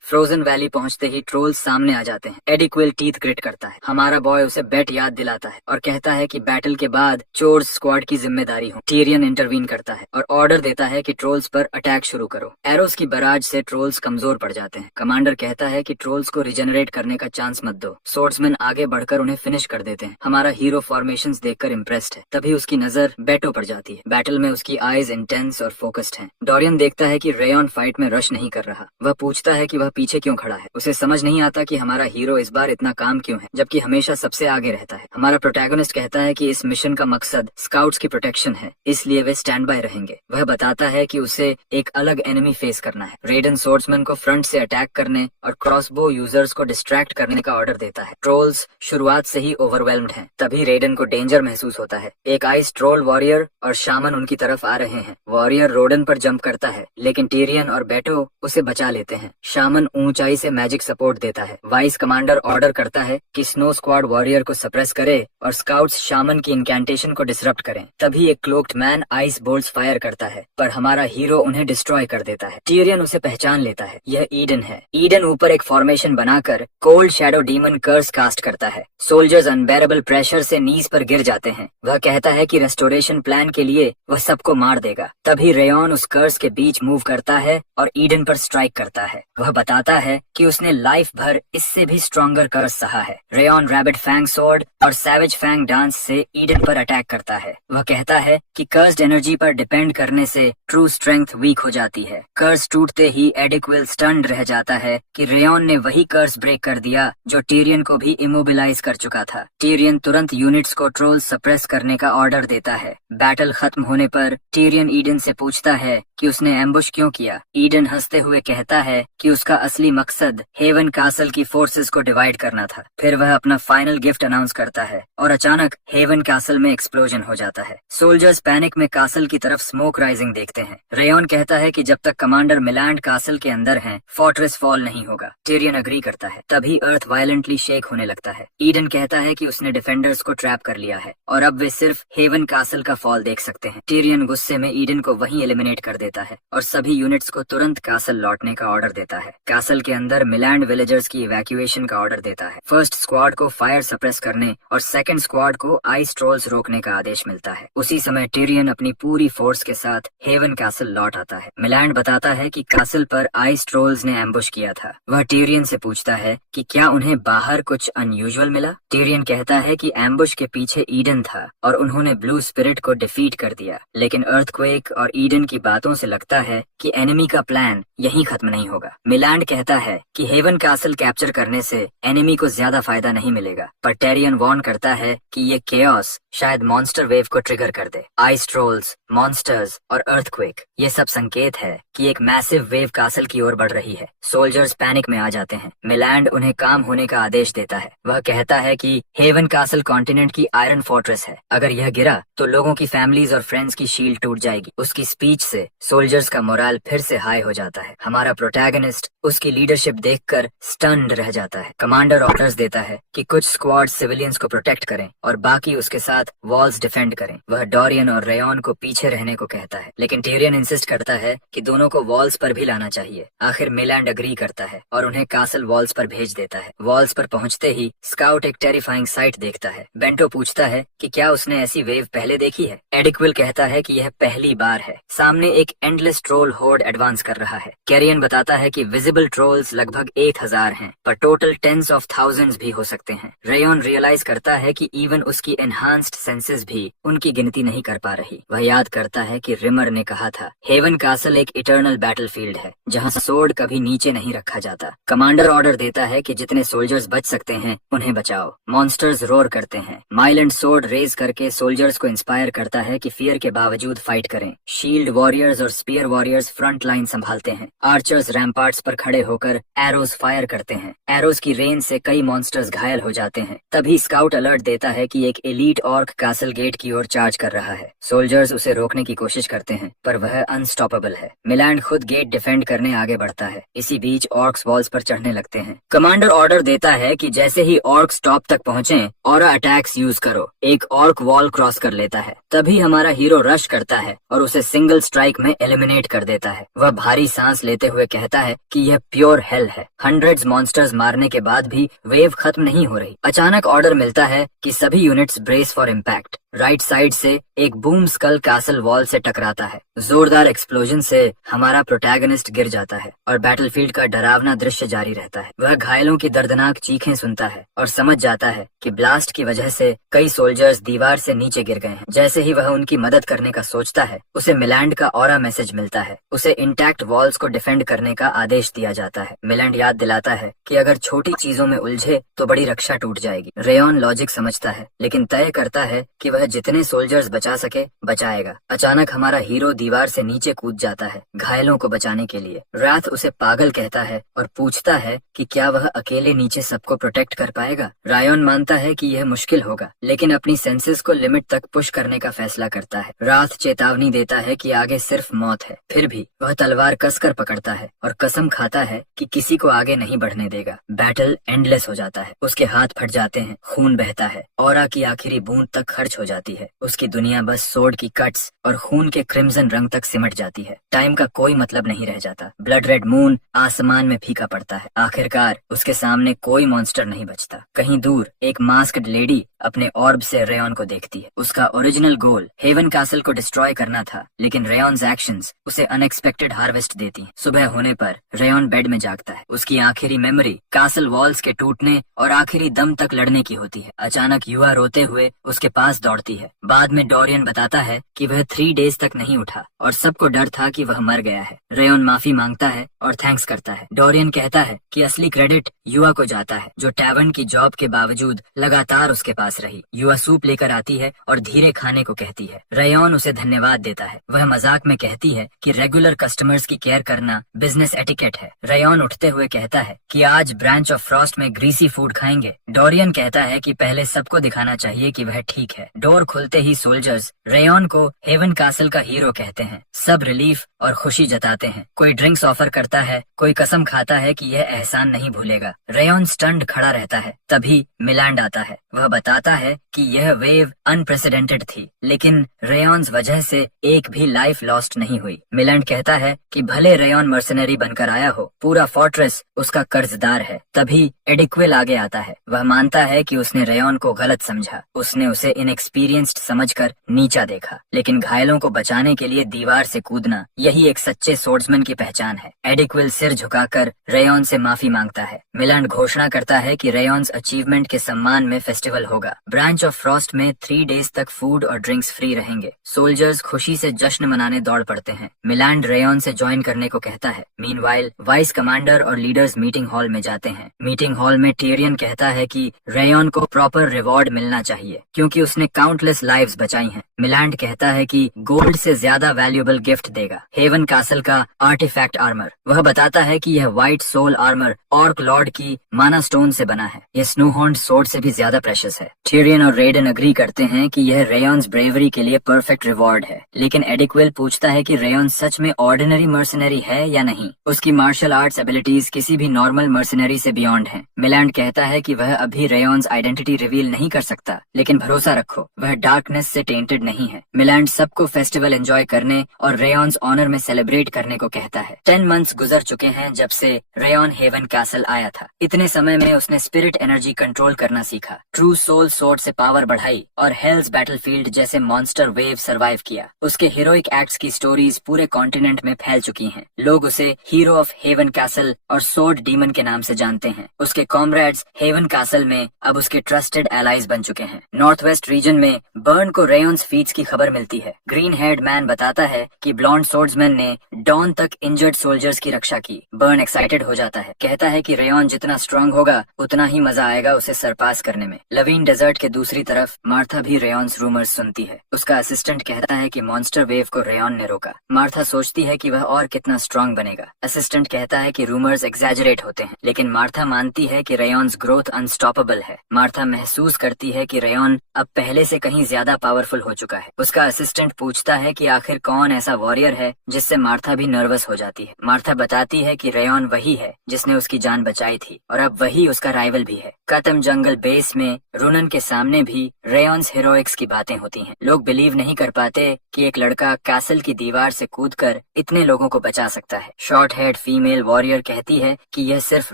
फ्रोजन वैली पहुंचते ही ट्रोल्स सामने आ जाते हैं। एडिक्विल टीथ ग्रिट करता है। हमारा बॉय उसे बेट याद दिलाता है और कहता है कि बैटल के बाद चोर्स स्क्वाड की जिम्मेदारी हो। टिरियन इंटरवीन करता है और ऑर्डर देता है कि ट्रोल्स पर अटैक शुरू करो। एरोस की बराज से ट्रोल्स कमजोर पड़ जाते हैं। कमांडर कहता है कि ट्रोल्स को रिजेनरेट करने का चांस मत दो। सोर्ड्समैन आगे बढ़कर उन्हें फिनिश कर देते हैं। हमारा हीरो फॉर्मेशंस देखकर इम्प्रेस्ड है। तभी उसकी नजर बेटो पर जाती है। बैटल में उसकी आईज इंटेंस और फोकस्ड हैं। डोरियन देखता है कि रेयॉन फाइट में रश नहीं कर रहा। वह पूछता है कि वह पीछे क्यों खड़ा है। उसे समझ नहीं आता कि हमारा हीरो इस बार इतना काम क्यों है, जबकि हमेशा सबसे आगे रहता है। हमारा प्रोटैगनिस्ट कहता है कि इस मिशन का मकसद स्काउट्स की प्रोटेक्शन है, इसलिए वे स्टैंड बाय रहेंगे। वह बताता है कि उसे एक अलग एनिमी फेस करना है। रेडन सोर्ड्समैन को फ्रंट से अटैक करने और क्रॉसबो यूजर्स को डिस्ट्रैक्ट करने का ऑर्डर देता है। ट्रोल्स शुरुआत से ही ओवरवेल्म्ड हैं। तभी रेडन को डेंजर महसूस होता है। एक आइस ट्रोल वॉरियर और शामन उनकी तरफ आ रहे हैं। वॉरियर रोडन पर जंप करता है, लेकिन टिरियन और बेटो उसे बचा लेते हैं। शामन ऊंचाई से मैजिक सपोर्ट देता है। वाइस कमांडर ऑर्डर करता है कि स्नो स्क्वाड वॉरियर को सप्रेस करे और स्काउट्स शामन की इंकैंटेशन को डिसरप्ट करें। तभी एक cloaked man ice bolts fire करता है, पर हमारा हीरो उन्हें डिस्ट्रॉय कर देता है। टिरियन उसे पहचान लेता है। यह ईडन है। ईडन ऊपर एक फॉर्मेशन बनाकर कोल्ड शैडो डीमन कर्स कास्ट करता है। सोल्जर्स अनबेरेबल प्रेशर से नीज पर गिर जाते हैं। वह कहता है कि रेस्टोरेशन प्लान के लिए वह सबको मार देगा। तभी रेयॉन उस कर्स के बीच मूव करता है और ईडन पर स्ट्राइक करता है। वह बताता है कि उसने लाइफ भर इससे भी स्ट्रॉन्गर कर्स सहा है। रेयॉन रैबिट फैंग स्वॉर्ड और सैवेज फैंग डांस से ईडन पर अटैक करता है। वह कहता है कि कर्स्ड एनर्जी पर डिपेंड करने से ट्रू स्ट्रेंथ वीक हो जाती है। कर्स टूटते ही एडिक्विल स्टन्ड रह जाता है कि रेयॉन ने वही कर्स ब्रेक कर दिया जो टिरियन को भी इमोबिलाइज कर चुका था। टिरियन तुरंत यूनिट्स को ट्रोल सप्रेस करने का ऑर्डर देता है। बैटल खत्म होने पर टिरियन ईडन से पूछता है कि उसने एम्बुश क्यों किया। ईडन हंसते हुए कहता है कि उसका असली मकसद हेवन कासल की फोर्सेस को डिवाइड करना था। फिर वह अपना फाइनल गिफ्ट अनाउंस करता करता है और अचानक हेवन कैसल में एक्सप्लोजन हो जाता है। सोल्जर्स पैनिक में कासल की तरफ स्मोक राइजिंग देखते हैं। रेयन कहता है कि जब तक कमांडर मिलैंड कासल के अंदर हैं, फोर्ट्रेस फॉल नहीं होगा। टिरियन अग्री करता है। तभी अर्थ वायलेंटली शेक होने लगता है। ईडन कहता है कि उसने डिफेंडर्स को ट्रैप कर लिया है और अब वे सिर्फ हेवन कासल का फॉल देख सकते हैं। टिरियन गुस्से में ईडन को वहीं एलिमिनेट कर देता है और सभी यूनिट्स को तुरंत कासल लौटने का ऑर्डर देता है। कासल के अंदर मिलैंड विलेजर्स की इवैक्यूएशन का ऑर्डर देता है। फर्स्ट स्क्वाड को फायर सप्रेस करने और सेकंड स्क्वाड को आइस ट्रोल्स रोकने का आदेश मिलता है। उसी समय टिरियन अपनी पूरी फोर्स के साथ हेवन कैसल लौट आता है। मिलैंड बताता है कि कैसल पर आइस ट्रोल्स ने एम्बुश किया था। वह टिरियन से पूछता है कि क्या उन्हें बाहर कुछ अनयूजुअल मिला। टिरियन कहता है कि एम्बुश के पीछे ईडन था और उन्होंने ब्लू स्पिरिट को डिफीट कर दिया, लेकिन अर्थक्वेक और ईडन की बातों से लगता है कि एनिमी का प्लान यहीं खत्म नहीं होगा। मिलैंड कहता है कि हेवन कैसल कैप्चर करने से एनिमी को ज्यादा फायदा नहीं मिलेगा, पर टेरियन वार्न करता है कि ये केओस शायद मॉन्स्टर वेव को ट्रिगर कर दे। आइस ट्रोल्स, मॉन्स्टर्स और अर्थक्वेक ये सब संकेत है कि एक मैसिव वेव कैसल की ओर बढ़ रही है। सोल्जर्स पैनिक में आ जाते हैं। मिलैंड उन्हें काम होने का आदेश देता है। वह कहता है कि हेवन कैसल कॉन्टिनेंट की आयरन फोर्ट्रेस है। अगर यह गिरा तो लोगों की फैमिलीज और फ्रेंड्स की शील्ड टूट जाएगी। उसकी स्पीच से सोल्जर्स का मोरल फिर से हाई हो जाता है। हमारा प्रोटैगनिस्ट उसकी लीडरशिप देखकर स्टन्ड रह जाता है। कमांडर ऑर्डर्स देता है कि कुछ स्क्वाड सिविलियंस को प्रोटेक्ट करें और बाकी उसके साथ वॉल्स डिफेंड करें। वह डोरियन और रेयन को पीछे रहने को कहता है, लेकिन टिरियन इंसिस्ट करता है कि दोनों को वॉल्स पर भी लाना चाहिए। आखिर मिलैंड अग्री करता है और उन्हें कासल वॉल्स पर भेज देता है। वॉल्स पर पहुंचते ही स्काउट एक टेरिफाइंग साइट देखता है। बेंटो पूछता है कि क्या उसने ऐसी वेव पहले देखी है। एडिक्विल कहता है कि यह पहली बार है। सामने एक एंडलेस ट्रोल होर्ड एडवांस कर रहा है। कैरियन बताता है कि विजिबल ट्रोल्स लगभग 1000 हैं, पर टोटल टेंस ऑफ थाउजेंड्स भी हो सकते हैं। रेयन रियलाइज करता है कि इवन उसकी एनहांस्ड सेंसेस भी उनकी गिनती नहीं कर पा रही। वह याद करता है कि रिमर ने कहा था हेवन कैसल एक इटर्नल बैटलफील्ड है जहां सोर्ड कभी नीचे नहीं रखा जाता। कमांडर ऑर्डर देता है कि जितने सोल्जर्स बच सकते हैं उन्हें बचाओ। मॉन्स्टर्स रोर करते हैं। माइलेंड सोर्ड रेज करके सोल्जर्स को इंस्पायर करता है कि फियर के बावजूद फाइट करें। शील्ड वॉरियर्स और स्पीयर वॉरियर्स फ्रंट लाइन संभालते हैं। आर्चर्स रैम्पार्ट्स पर खड़े होकर एरोज फायर करते हैं। एरोज की रेंज से कई मॉन्स्टर्स घायल हो जाते हैं। तभी स्काउट अलर्ट देता है कि एक एलीट ऑर्क कैसल गेट की ओर चार्ज कर रहा है। सोल्जर्स उसे रोकने की कोशिश करते हैं, पर वह अनस्टॉपेबल है। मिलैंड खुद गेट डिफेंड करने आगे बढ़ता है। इसी बीच ऑर्क्स वॉल्स पर चढ़ने लगते हैं। कमांडर ऑर्डर देता है कि जैसे ही ऑर्क्स टॉप तक पहुंचे ऑरा अटैक्स यूज करो। एक ऑर्क वॉल क्रॉस कर लेता है। तभी हमारा हीरो रश करता है और उसे सिंगल स्ट्राइक में एलिमिनेट कर देता है। वह भारी सांस लेते हुए कहता है कि यह प्योर हेल है। हंड्रेड्स मॉन्स्टर्स मारने के बाद भी वेव खत्म नहीं हो रही। अचानक ऑर्डर मिलता है कि सभी units brace for impact. Right side से एक बूम स्कल कैसल वॉल से टकराता है। जोरदार एक्सप्लोजन से हमारा प्रोटैगनिस्ट गिर जाता है और बैटलफील्ड का डरावना दृश्य जारी रहता है। वह घायलों की दर्दनाक चीखें सुनता है और समझ जाता है कि ब्लास्ट की वजह से कई सोल्जर्स दीवार से नीचे गिर गए हैं। जैसे ही वह उनकी मदद करने का सोचता है, उसे मिलैंड का ऑरा मैसेज मिलता है। उसे इंटैक्ट वॉल्स को डिफेंड करने का आदेश दिया जाता है। मिलैंड याद दिलाता है कि अगर छोटी चीजों में उलझे तो बड़ी रक्षा टूट जाएगी। रेयन लॉजिक समझता है, लेकिन तय करता है कि वह जितने सोल्जर्स बचा सके बचाएगा। अचानक हमारा हीरो दीवार से नीचे कूद जाता है घायलों को बचाने के लिए। रात उसे पागल कहता है और पूछता है कि क्या वह अकेले नीचे सबको प्रोटेक्ट कर पाएगा। रायन मानता है कि यह मुश्किल होगा, लेकिन अपनी सेंसेस को लिमिट तक पुश करने का फैसला करता है। रात चेतावनी देता है कि आगे सिर्फ मौत है, फिर भी वह तलवार कसकर पकड़ता है और कसम खाता है कि किसी को आगे नहीं बढ़ने देगा। बैटल एंडलेस हो जाता है। उसके हाथ फट जाते हैं, खून बहता है, ऑरा की आखिरी बूंद तक खर्च हो जाती है। उसकी दुनिया बस सोर्ड की कट्स और खून के क्रिम्सन रंग तक सिमट जाती है। टाइम का कोई मतलब नहीं रह जाता। ब्लड रेड मून आसमान में फीका पड़ता है। आखिरकार उसके सामने कोई मॉन्स्टर नहीं बचता। कहीं दूर एक मास्क्ड लेडी अपने ऑर्ब से रेयन को देखती है। उसका ओरिजिनल गोल हेवन कैसल को डिस्ट्रॉय करना था, लेकिन रेयन्स एक्शंस उसे अनएक्सपेक्टेड हार्वेस्ट देती हैं। सुबह होने पर रेयन बेड में जागता है। उसकी आखिरी मेमोरी कैसल वॉल्स के टूटने और आखिरी दम तक लड़ने की होती है। अचानक युवा रोते हुए उसके पास दौड़ दौड़ती है। बाद में डोरियन बताता है कि वह 3 डेज तक नहीं उठा और सबको डर था कि वह मर गया है। रेयन माफी मांगता है और थैंक्स करता है। डोरियन कहता है कि असली क्रेडिट युवा को जाता है, जो टैवर्न की जॉब के बावजूद लगातार उसके पास रही। युवा सूप लेकर आती है और धीरे खाने को कहती है। रेयन उसे धन्यवाद देता है। वह मजाक में कहती है कि रेगुलर कस्टमर्स की केयर करना बिजनेस एटिकेट है। रेयन उठते हुए कहता है कि आज ब्रांच ऑफ फ्रॉस्ट में ग्रीसी फूड खाएंगे। डोरियन कहता है कि पहले सबको दिखाना चाहिए कि वह ठीक है। डोर खुलते ही सोल्जर्स रेयन को हेवन कासल का हीरो कहते हैं। सब रिलीफ और खुशी जताते हैं। कोई ड्रिंक्स ऑफर करता है, कोई कसम खाता है कि यह एहसान नहीं भूलेगा। रेयन स्टंड खड़ा रहता है। तभी मिलैंड आता है। वह बताता है कि यह वेव अनप्रेसिडेंटेड थी, लेकिन रेयन्स वजह से एक भी लाइफ लॉस्ट नहीं हुई। मिलैंड कहता है कि भले रेयन मर्सनरी बनकर आया हो, पूरा फोर्ट्रेस उसका कर्जदार है। तभी एडिक्विल आगे आता है। वह मानता है कि उसने रेयन को गलत समझा। उसने उसे इनएक्सपीरियंस्ड समझकर नीचा देखा, लेकिन घायलों को बचाने के लिए दीवार से कूदना यही एक सच्चे सोर्ड्समैन की पहचान है। एडिक्विल सिर झुकाकर रेयन से माफी मांगता है। मिलैंड घोषणा करता है कि रेयन्स अचीवमेंट के सम्मान में फेस्टिवल होगा। ब्रांच ऑफ फ्रॉस्ट में 3 डेज तक फूड और ड्रिंक्स फ्री रहेंगे। सोल्जर्स खुशी से जश्न मनाने दौड़ पड़ते हैं। मिलैंड रेयन से ज्वाइन करने को कहता है। मीनवाइल वाइस कमांडर और लीडर्स मीटिंग हॉल में जाते हैं। मीटिंग हॉल में टिरियन कहता है कि रेयन को प्रॉपर रिवॉर्ड मिलना चाहिए क्योंकि उसने काउंटलेस लाइव्स बचाई हैं। मिलैंड कहता है कि गोल्ड से ज्यादा वैल्यूएबल गिफ्ट देगा, हेवन कासल का आर्टिफैक्ट आर्मर। वह बताता है कि यह white soul armour orc lord की माना स्टोन से बना है। यह स्नोहॉर्न्ड सोर्ड से भी ज्यादा प्रेशियस है। टिरियन और रेडन अग्री करते हैं कि यह रेयन्स ब्रेवरी के लिए परफेक्ट रिवॉर्ड है, लेकिन एडिक्विल पूछता है कि रेयन सच में ऑर्डिनरी मर्सनरी है या नहीं। उसकी मार्शल आर्ट्स एबिलिटीज किसी भी नॉर्मल मर्सनरी से बियॉन्ड हैं। मिलैंड कहता है कि वह अभी रेयन्स आइडेंटिटी रिवील नहीं कर सकता, लेकिन भरोसा रखो, वह डार्कनेस से टेंटेड नहीं है। मिलैंड सबको फेस्टिवल एंजॉय करने और रेयन्स ऑनर में सेलिब्रेट करने को कहता है। 10 मंथ्स गुजर चुके हैं जब से रेयन हेवन कैसल आया था। इतने समय में उसने स्पिरिट एनर्जी कंट्रोल करना सीखा, ट्रू सोल सोर्ड से पावर बढ़ाई और हेल्स बैटलफील्ड जैसे मॉन्स्टर वेव सर्वाइव किया। उसके हीरोइक एक्ट्स की स्टोरीज पूरे कॉन्टिनेंट में फैल चुकी हैं। लोग उसे हीरो ऑफ हेवन कैसल और सोर्ड डीमन के नाम से जानते हैं। उसके कॉमरेड्स हेवन कैसल में अब उसके ट्रस्टेड एलाइज बन चुके हैं। नॉर्थ वेस्ट रीजन में बर्न को रेयन्स फीट्स की खबर मिलती है। ग्रीन हेड मैन बताता है कि ब्लॉन्ड सोर्ड्समैन ने डॉन तक इंजर्ड सोल्जर्स की रक्षा की। बर्न एक्साइटेड हो जाता है, कहता है कि रेयन जितना स्ट्रांग होगा उतना ही मजा आएगा उसे सरपास करने में। लवीन डेजर्ट के दूसरी तरफ मार्था भी रेयन्स रूमर्स सुनती है। उसका असिस्टेंट कहता है कि मॉन्स्टर वेव को रेयन ने रोका। मार्था सोचती है कि वह और कितना स्ट्रांग बनेगा। असिस्टेंट कहता है कि रूमर्स एग्जैजरेट होते हैं, लेकिन मार्था मानती है कि रेयन्स ग्रोथ अनस्टॉपेबल है। मार्था महसूस करती है कि रेयन अब पहले से कहीं ज्यादा पावरफुल हो चुका है। उसका असिस्टेंट पूछता है कि आखिर कौन ऐसा वॉरियर है जिससे मार्था भी नर्वस हो जाती है। मार्था बताती है कि रेयन वही है जिसने उसकी जान बचाई थी और अब वही उसका राइवल भी है। कतम जंगल बेस में रूनन के सामने भी रेयन्स हीरोइक्स की बातें होती हैं। लोग बिलीव नहीं कर पाते कि एक लड़का कैसल की दीवार से कूदकर इतने लोगों को बचा सकता है। शॉर्ट हेड फीमेल वॉरियर कहती है कि यह सिर्फ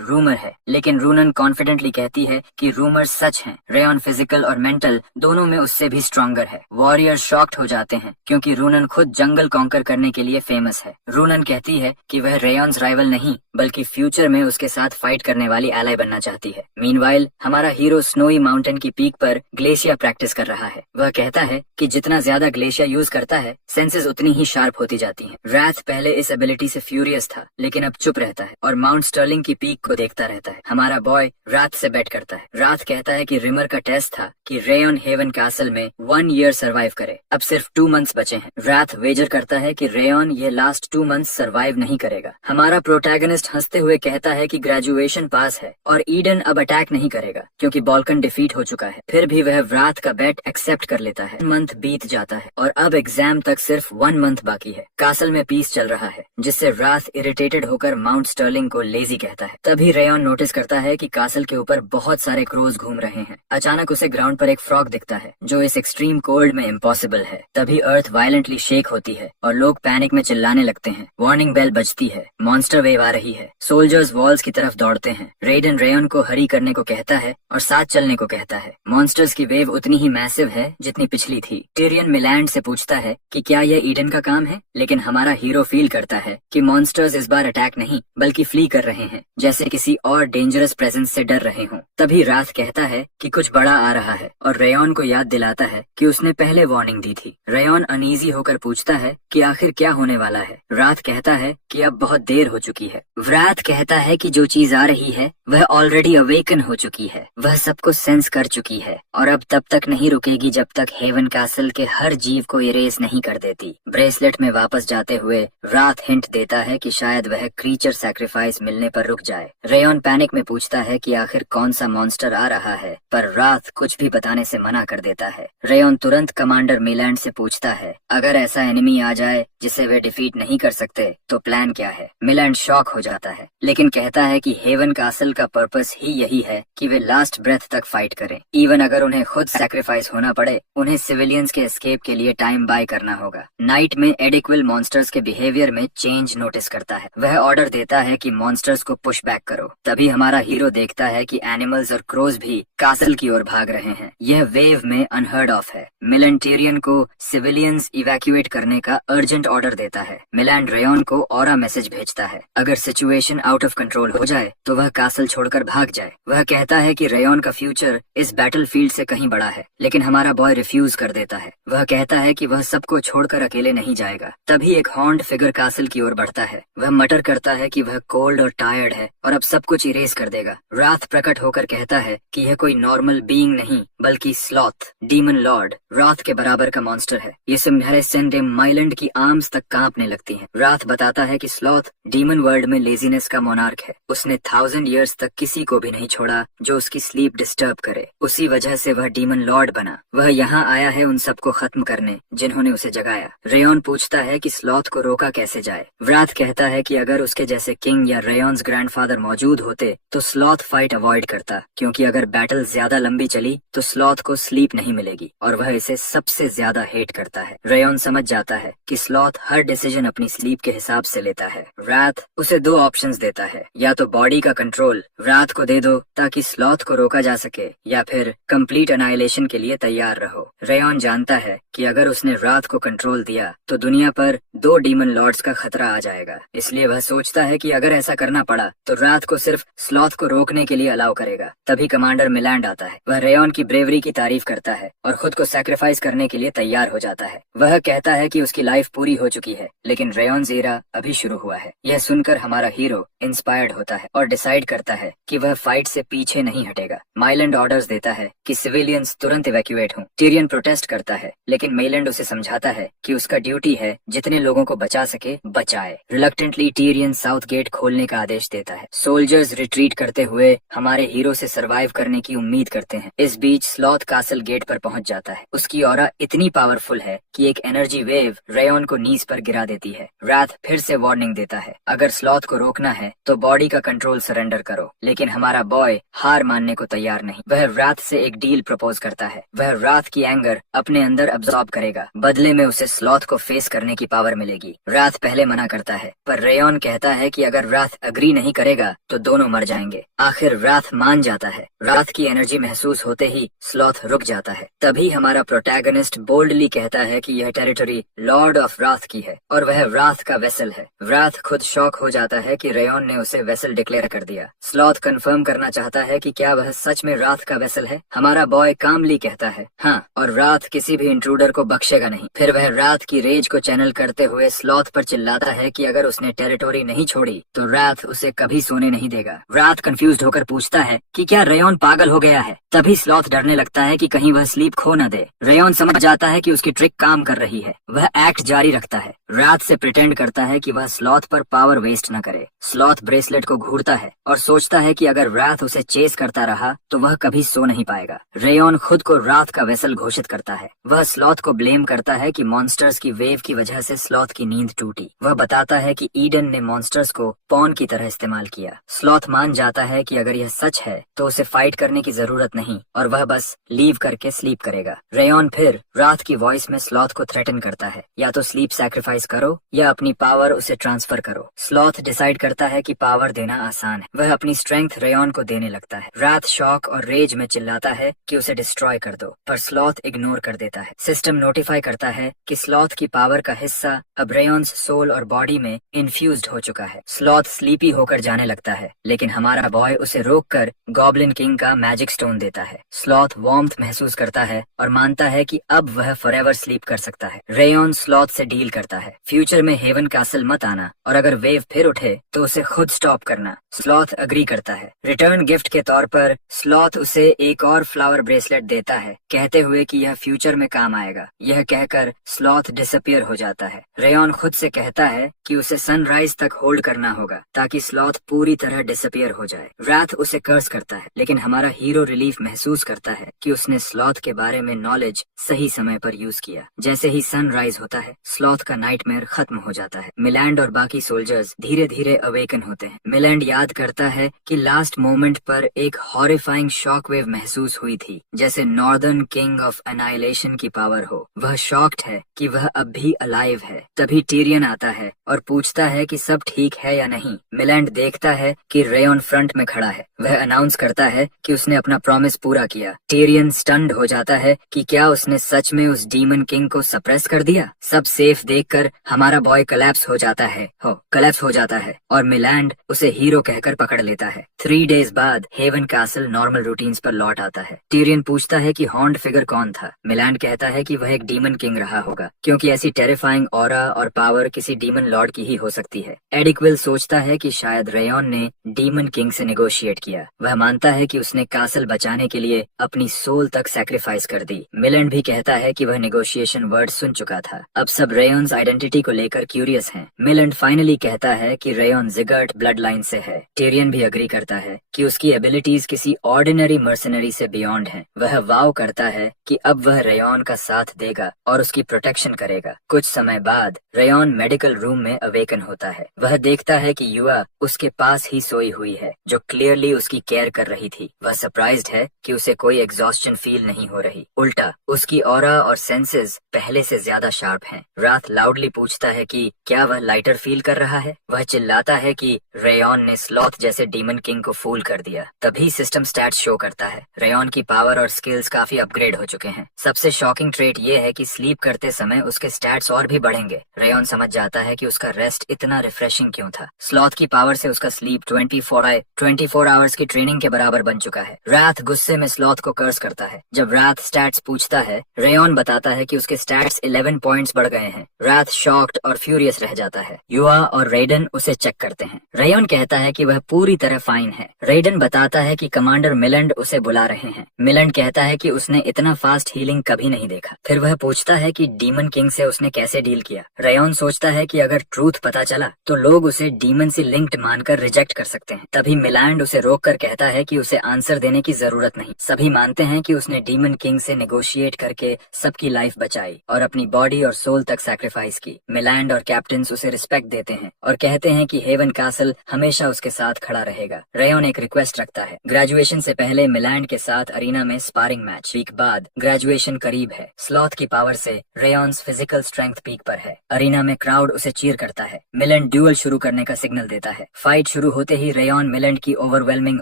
रूमर है, लेकिन रूनन कॉन्फिडेंटली कहती है कि रूमर सच हैं। रेयन फिजिकल और मेंटल दोनों में उससे भी स्ट्रॉन्गर है। वॉरियर शॉक्ड हो जाते हैं क्योंकि रूनन खुद जंगल कॉन्कर करने के लिए फेमस है। रूनन कहती है कि वह रेयन्स राइवल नहीं बल्कि फ्यूचर में उसके साथ फाइट करने वाली एलाई बनना चाहती है। मीनवाइल हमारा हीरो स्नोई माउंटेन की पीक पर ग्लेशियर प्रैक्टिस कर रहा है। वह कहता है कि जितना ज्यादा ग्लेशियर यूज करता है सेंसेस उतनी ही शार्प होती जाती हैं। रैथ पहले इस एबिलिटी से फ्यूरियस था, लेकिन अब चुप रहता है और माउंट स्टर्लिंग की पीक को देखता रहता है। हमारा बॉय राथ से बेट करता है। राथ कहता है कि रिमर का टेस्ट था कि रेयन हेवन कैसल में 1 ईयर सर्वाइव करे। अब सिर्फ 2 मंथ्स बचे हैं। राथ वेजर करता है कि रेयन ये लास्ट 2 मंथ्स सर्वाइव नहीं करेगा। हमारा प्रोटैगनिस्ट हंसते हुए कहता है कि ग्रेजुएशन पास है और ईडन अब अटैक नहीं करेगा क्योंकि बॉल्कन डिफीट हो चुका है। फिर भी वह राथ का बेट एक्सेप्ट कर लेता है। मंथ बीत जाता है और अब एग्जाम तक सिर्फ 1 मंथ बाकी है। कासल में पीस चल रहा है, जिससे राथ इरिटेटेड होकर माउंट स्टर्लिंग को लेजी कहता है। तभी रेयन नोटिस करता है कि कासल के ऊपर बहुत सारे क्रोज घूम रहे हैं। अचानक उसे ग्राउंड पर एक फ्रॉग दिखता है जो इस एक्सट्रीम कोल्ड में इम्पॉसिबल है। तभी अर्थ वायलेंटली शेक होती है और लोग पैनिक में चिल्लाने लगते हैं। वार्निंग बेल बजती है। मॉन्स्टर वेव आ रही है। सोल्जर्स वॉल्स की तरफ दौड़ते हैं। रेडन रेयन को हरी करने को कहता है और साथ चलने को कहता है। मॉन्स्टर्स की वेव उतनी ही मैसिव है जितनी पिछली थी। टिरियन मिलैंड से पूछता है कि क्या यह ईडन का काम है, लेकिन हमारा हीरो फील करता है कि मॉन्स्टर्स इस बार अटैक नहीं बल्कि फ्ली कर रहे हैं, जैसे किसी और डेंजरस प्रेजेंस से डर रहे हों। तभी राथ कहता है कि कुछ बड़ा आ रहा है और रेयन को याद दिलाता है कि उसने पहले वार्निंग दी थी। रेयॉन अनईजी होकर पूछता है कि आखिर क्या होने वाला है। रात कहता है कि अब बहुत देर हो चुकी है। व्राथ कहता है कि जो चीज आ रही है वह ऑलरेडी अवेकन हो चुकी है, वह सबको सेंस कर चुकी है और अब तब तक नहीं रुकेगी जब तक हेवन कैसल के हर जीव को इरेज नहीं कर देती। ब्रेसलेट में वापस जाते हुए रात हिंट देता है कि शायद वह क्रीचर सैक्रिफाइस मिलने पर रुक जाए। रेयॉन पैनिक में पूछता है कि आखिर कौन सा मॉन्स्टर आ रहा है, पर रात कुछ भी बताने से मना कर देता है। रेयॉन तुरंत कमांडर मिलैंड से पूछता है अगर ऐसा एनिमी आ जाए जिसे वे डिफीट नहीं कर सकते तो प्लान क्या है। मिलैंड शॉक हो जाता है लेकिन कहता है कि हेवन कैसल का पर्पस ही यही है कि वे लास्ट ब्रेथ तक फाइट करें। इवन अगर उन्हें खुद सैक्रिफाइस होना पड़े, उन्हें सिविलियंस के एस्केप के लिए टाइम बाय करना होगा। नाइट में एडिक्विल मॉन्स्टर्स के बिहेवियर में चेंज नोटिस करता है। वह ऑर्डर देता है कि मॉन्स्टर्स को पुश बैक करो। तभी हमारा हीरो देखता है कि एनिमल्स और क्रोज भी कासल की ओर भाग रहे हैं। यह वेव में अनहर्ड ऑफ है। मिलैंड टिरियन को सिविलियंस इवैक्यूएट करने का अर्जेंट ऑर्डर देता है। मिलैंड रेयॉन को ऑरा मैसेज भेजता है अगर सिचुएशन आउट ऑफ कंट्रोल हो जाए तो वह कासल छोड़कर भाग जाए। वह कहता है कि रेयॉन का फ्यूचर इस बैटलफील्ड से कहीं बड़ा है, लेकिन हमारा बॉय रिफ्यूज कर देता है। वह कहता है कि वह सबको छोड़कर अकेले नहीं जाएगा। तभी एक हॉर्न्ड फिगर कासल की ओर बढ़ता है। वह मटर करता है कि वह कोल्ड और टायर्ड है और अब सब कुछ इरेज कर देगा। रात प्रकट होकर कहता है कि यह कोई नॉर्मल बीइंग नहीं बल्कि स्लॉथ, डीमन लॉर्ड, रात के बराबर का मॉन्स्टर है। ये सुनहरे सेंडे माइलैंड की आर्म्स तक कांपने लगती हैं। रात बताता है कि स्लॉथ डीमन वर्ल्ड में लेजीनेस का मोनार्क है। उसने 1000 ईयर्स तक किसी को भी नहीं छोड़ा जो उसकी स्लीप डिस्टर्ब करे। उसी वजह से वह डीमन लॉर्ड बना। वह यहाँ आया है उन सबको खत्म करने जिन्होंने उसे जगाया। रेयॉन पूछता है कि स्लॉथ को रोका कैसे जाए। व्राथ कहता है कि अगर उसके जैसे किंग या रेयॉन्स ग्रैंडफादर मौजूद होते तो स्लॉथ फाइट अवॉइड करता, क्योंकि अगर बैटल ज्यादा लंबी चली तो स्लॉथ को स्लीप नहीं मिलेगी और वह इसे सबसे ज्यादा हेट करता है। रेयॉन समझ जाता है कि स्लॉथ हर डिसीजन अपनी स्लीप के हिसाब से लेता है। व्राथ उसे 2 ऑप्शंस देता है, या तो बॉडी का कंट्रोल व्राथ को दे दो ताकि स्लॉथ को रोका जा सके, या फिर कंप्लीट अनाइलेशन के लिए तैयार रहो। रेयॉन जानता है कि अगर उसने रात को कंट्रोल दिया तो दुनिया पर 2 डीमन लॉर्ड्स का खतरा आ जाएगा। इसलिए वह सोचता है कि अगर ऐसा करना पड़ा तो रात को सिर्फ स्लॉथ को रोकने के लिए अलाउ करेगा। तभी कमांडर मिलैंड आता है। वह रेयॉन की ब्रेवरी की तारीफ करता है और खुद को सैक्रिफाइस करने के लिए तैयार हो जाता है। वह कहता है कि उसकी लाइफ पूरी हो चुकी है, लेकिन रेयॉन ज़ीरा अभी शुरू हुआ है। यह सुनकर हमारा हीरो इंस्पायर्ड होता है और डिसाइड करता है कि वह फाइट से पीछे नहीं हटेगा। माइलैंड ऑर्डर्स देता है कि सिविलियंस तुरंत इवैक्यूएट हों। टिरियन प्रोटेस्ट करता है, लेकिन मेलैंड उसे समझाता है कि उसका ड्यूटी है जितने लोगों को बचा सके बचाए। रिलक्टेंटली टिरियन साउथ गेट खोलने का आदेश देता है। सोल्जर्स रिट्रीट करते हुए हमारे हीरो से सरवाइव करने की उम्मीद करते हैं। इस बीच स्लॉथ कासल गेट पर पहुंच जाता है। उसकी ऑरा इतनी पावरफुल है कि एक एनर्जी वेव रेयॉन को नीज पर गिरा देती है। रात फिर से वार्निंग देता है, अगर स्लॉथ को रोकना है तो बॉडी का कंट्रोल सरेंडर करो, लेकिन हमारा बॉय हार मानने को तैयार नहीं। वह रात से एक डील प्रपोज करता है। वह रात की एंगर अपने अंदर अब्सॉर्ब करेगा, बदले में उसे स्लॉथ को फेस करने की पावर मिलेगी। रात पहले मना करता है, पर रेयॉन कहता है कि अगर रात अग्री नहीं करेगा तो दोनों मर जाएंगे। आखिर रात मान जाता है। रात की एनर्जी महसूस होते ही स्लॉथ रुक जाता है। तभी हमारा प्रोटैगनिस्ट बोल्डली कहता है कि यह टेरिटरी लॉर्ड ऑफ रात की है और वह रात का वेसल है। रात खुद शॉक हो जाता है कि रेयॉन ने उसे वेसल डिक्लेयर कर दिया। स्लॉथ कंफर्म करना चाहता है कि क्या वह सच में रात का वेसल है। हमारा बॉय कामली कहता है हाँ, और रात किसी भी इंट्रूडर को बख्शेगा नहीं। फिर वह रात की रेज को चैनल करते हुए स्लॉथ पर चिल्लाता है कि अगर उसने टेरिटोरी नहीं छोड़ी तो रात उसे कभी सोने नहीं देगा। रात कंफ्यूज्ड होकर पूछता है कि क्या रेयॉन पागल हो गया है। तभी स्लॉथ डरने लगता है कि कहीं वह स्लीप खो न दे। रेयॉन समझ जाता है कि उसकी ट्रिक काम कर रही है। वह एक्ट जारी रखता है। रात से प्रिटेंड करता है कि वह स्लॉथ पर पावर वेस्ट न करे। स्लॉथ ब्रेसलेट को घूरता है और सोचता है कि अगर रात उसे चेस करता रहा तो वह कभी सो नहीं पाएगा। रेयॉन खुद को रात का वेसल घोषित करता है। वह स्लॉथ को ब्लेम करता है कि मॉन्स्टर्स की वेव की वजह से स्लॉथ की नींद टूटी। वह बताता है कि ईडन ने मॉन्स्टर्स को पॉन की तरह इस्तेमाल किया। स्लॉथ मान जाता है कि अगर यह सच है तो उसे फाइट करने की जरूरत नहीं और वह बस लीव करके स्लीप करेगा। रेयॉन फिर रात की वॉइस में स्लॉथ को थ्रेटन करता है, या तो स्लीप सैक्रिफाइस सैक्रिफाइस करो या अपनी पावर उसे ट्रांसफर करो। स्लॉथ डिसाइड करता है कि पावर देना आसान है। वह अपनी स्ट्रेंथ रेयॉन को देने लगता है। रात शॉक और रेज में चिल्लाता है कि उसे डिस्ट्रॉय कर दो, पर स्लॉथ इग्नोर कर देता है। सिस्टम नोटिफाई करता है कि स्लॉथ की पावर का हिस्सा अब रेयॉन्स सोल और बॉडी में इन्फ्यूज्ड हो चुका है। स्लॉथ स्लीपी होकर जाने लगता है, लेकिन हमारा बॉय उसे रोककर गॉब्लिन किंग का मैजिक स्टोन देता है। स्लॉथ वार्मथ महसूस करता है और मानता है कि अब वह फॉरएवर स्लीप कर सकता है। रेयॉन स्लॉथ से डील करता है, फ्यूचर में हेवन कैसल मत आना और अगर वेव फिर उठे तो उसे खुद स्टॉप करना। स्लॉथ अग्री करता है। रिटर्न गिफ्ट के तौर पर स्लॉथ उसे एक और फ्लावर ब्रेसलेट देता है, कहते हुए कि यह फ्यूचर में काम आएगा। यह कहकर स्लॉथ डिसअपियर हो जाता है। रेयॉन खुद से कहता है कि उसे सनराइज तक होल्ड करना होगा ताकि स्लॉथ पूरी तरह डिसअपियर हो जाए। रात उसे कर्स करता है, लेकिन हमारा हीरो रिलीफ महसूस करता है कि उसने स्लॉथ के बारे में नॉलेज सही समय पर यूज किया। जैसे ही सनराइज होता है, स्लॉथ का नाइटमेयर खत्म हो जाता है। मिलैंड और बाकी सोल्जर्स धीरे धीरे अवेकन होते हैं। मिलैंड याद करता है कि लास्ट मोमेंट पर एक हॉरिफाइंग शॉकवेव महसूस हुई थी, जैसे नॉर्दर्न किंग ऑफ एनाइलेशन की पावर हो। वह शॉक्ड है कि वह अब भी अलाइव है। तभी टीरियन आता है और पूछता है कि सब ठीक है या नहीं। मिलैंड देखता है कि रेयॉन फ्रंट में खड़ा है। वह अनाउंस करता है कि उसने अपना प्रॉमिस पूरा किया। टीरियन स्टन्ड हो जाता है कि क्या उसने सच में उस डीमन किंग को सप्रेस कर दिया। सब सेफ देखकर हमारा बॉय कलेप्स हो जाता है और मिलैंड उसे हीरो कहकर पकड़ लेता है। 3 डेज बाद हेवन कैसल नॉर्मल रूटीन्स पर लौट आता है। टीरियन पूछता है कि हॉर्न्ड फिगर कौन था। मिलैंड कहता है कि वह एक डीमन किंग रहा होगा, क्योंकि ऐसी टेरिफाइंग ऑरा और पावर किसी डीमन लॉर्ड की ही हो सकती है। एडिक्विल सोचता है कि शायद रेयॉन ने डीमन किंग से नेगोशिएट किया। वह मानता है कि उसने कासल बचाने के लिए अपनी सोल तक सैक्रिफाइस कर दी। मिलैंड भी कहता है कि वह नेगोशिएशन वर्ड सुन चुका था। अब सब रेयॉन्स आइडेंटिटी को लेकर क्यूरियस हैं। मिलैंड फाइनली कहता है कि रेयॉन जिगर्ट ब्लड लाइन से है। टिरियन भी अग्री करता है कि उसकी एबिलिटीज किसी ऑर्डिनरी मर्सनरी से बियॉन्ड हैं। वह वाव करता है कि अब वह रेयॉन का साथ देगा और उसकी प्रोटेक्शन करेगा। कुछ समय बाद रेयॉन मेडिकल रूम में अवेकन होता है। वह देखता है कि युवा उसके पास ही सोई हुई है, जो क्लियरली उसकी केयर कर रही थी। वह सरप्राइज्ड है कि उसे कोई एग्जॉस्शन फील नहीं हो रही। उल्टा उसकी ऑरा और सेंसेस पहले से ज्यादा शार्प हैं। रात लाउडली पूछता है कि क्या वह लाइटर फील कर रहा है। वह चिल्लाता है कि रेयॉन ने स्लॉथ जैसे डीमन किंग को फूल कर दिया। तभी सिस्टम स्टैट्स शो करता है रेयॉन की पावर और स्किल्स काफी अपग्रेड हो चुके हैं। सबसे शॉकिंग ट्रेट ये है कि स्लीप करते समय उसके स्टैट्स और भी बढ़ेंगे। रेयॉन समझ जाता है कि उसका रेस्ट इतना रिफ्रेशिंग क्यों था। स्लॉथ की पावर से उसका स्लीप 24 आवर्स की ट्रेनिंग के बराबर बन चुका है। रात गुस्से में स्लॉथ को कर्स करता है। जब रात स्टैट्स पूछता है, रेयॉन बताता है कि उसके स्टैट्स 11 पॉइंट्स बढ़ गए हैं। रात शॉक्ड और फ्यूरियस रह जाता है। युवा और रेडन उसे चेक करते हैं। रेयॉन कहता है कि वह पूरी तरह फाइन है। रेडन बताता है कि कमांडर मिलैंड उसे बुला रहे हैं। मिलैंड कहता है कि उसने इतना फास्ट हीलिंग कभी नहीं देखा। फिर वह पूछता है कि डीमन किंग से उसने कैसे डील किया। रेयॉन सोचता है कि अगर ट्रूथ पता चला तो लोग उसे डीमन से लिंक्ड मानकर रिजेक्ट कर सकते हैं। तभी मिलैंड उसे रोककर कहता है कि उसे आंसर देने की जरूरत नहीं। सभी मानते हैं कि उसने डीमन किंग से नेगोशिएट करके सबकी लाइफ बचाई और अपनी बॉडी और सोल तक सैक्रिफाइस की। मिलैंड और कैप्टन्स उसे रिस्पेक्ट देते हैं और कहते हैं कि हेवन कैसल हमेशा उसके साथ खड़ा रहेगा। रेयॉन एक रिक्वेस्ट रखता है। ग्रेजुएशन से पहले मिलैंड के साथ अरीना में स्पारिंग मैच। वीक बाद ग्रेजुएशन करीब है। स्लॉथ की पावर से रेयॉन्स फिजिकल स्ट्रेंथ पीक पर है। अरीना में क्राउड उसे चीयर करता है। मिलैंड ड्यूअल शुरू करने का सिग्नल देता है। फाइट शुरू होते ही रेयॉन मिलैंड की ओवरवेलमिंग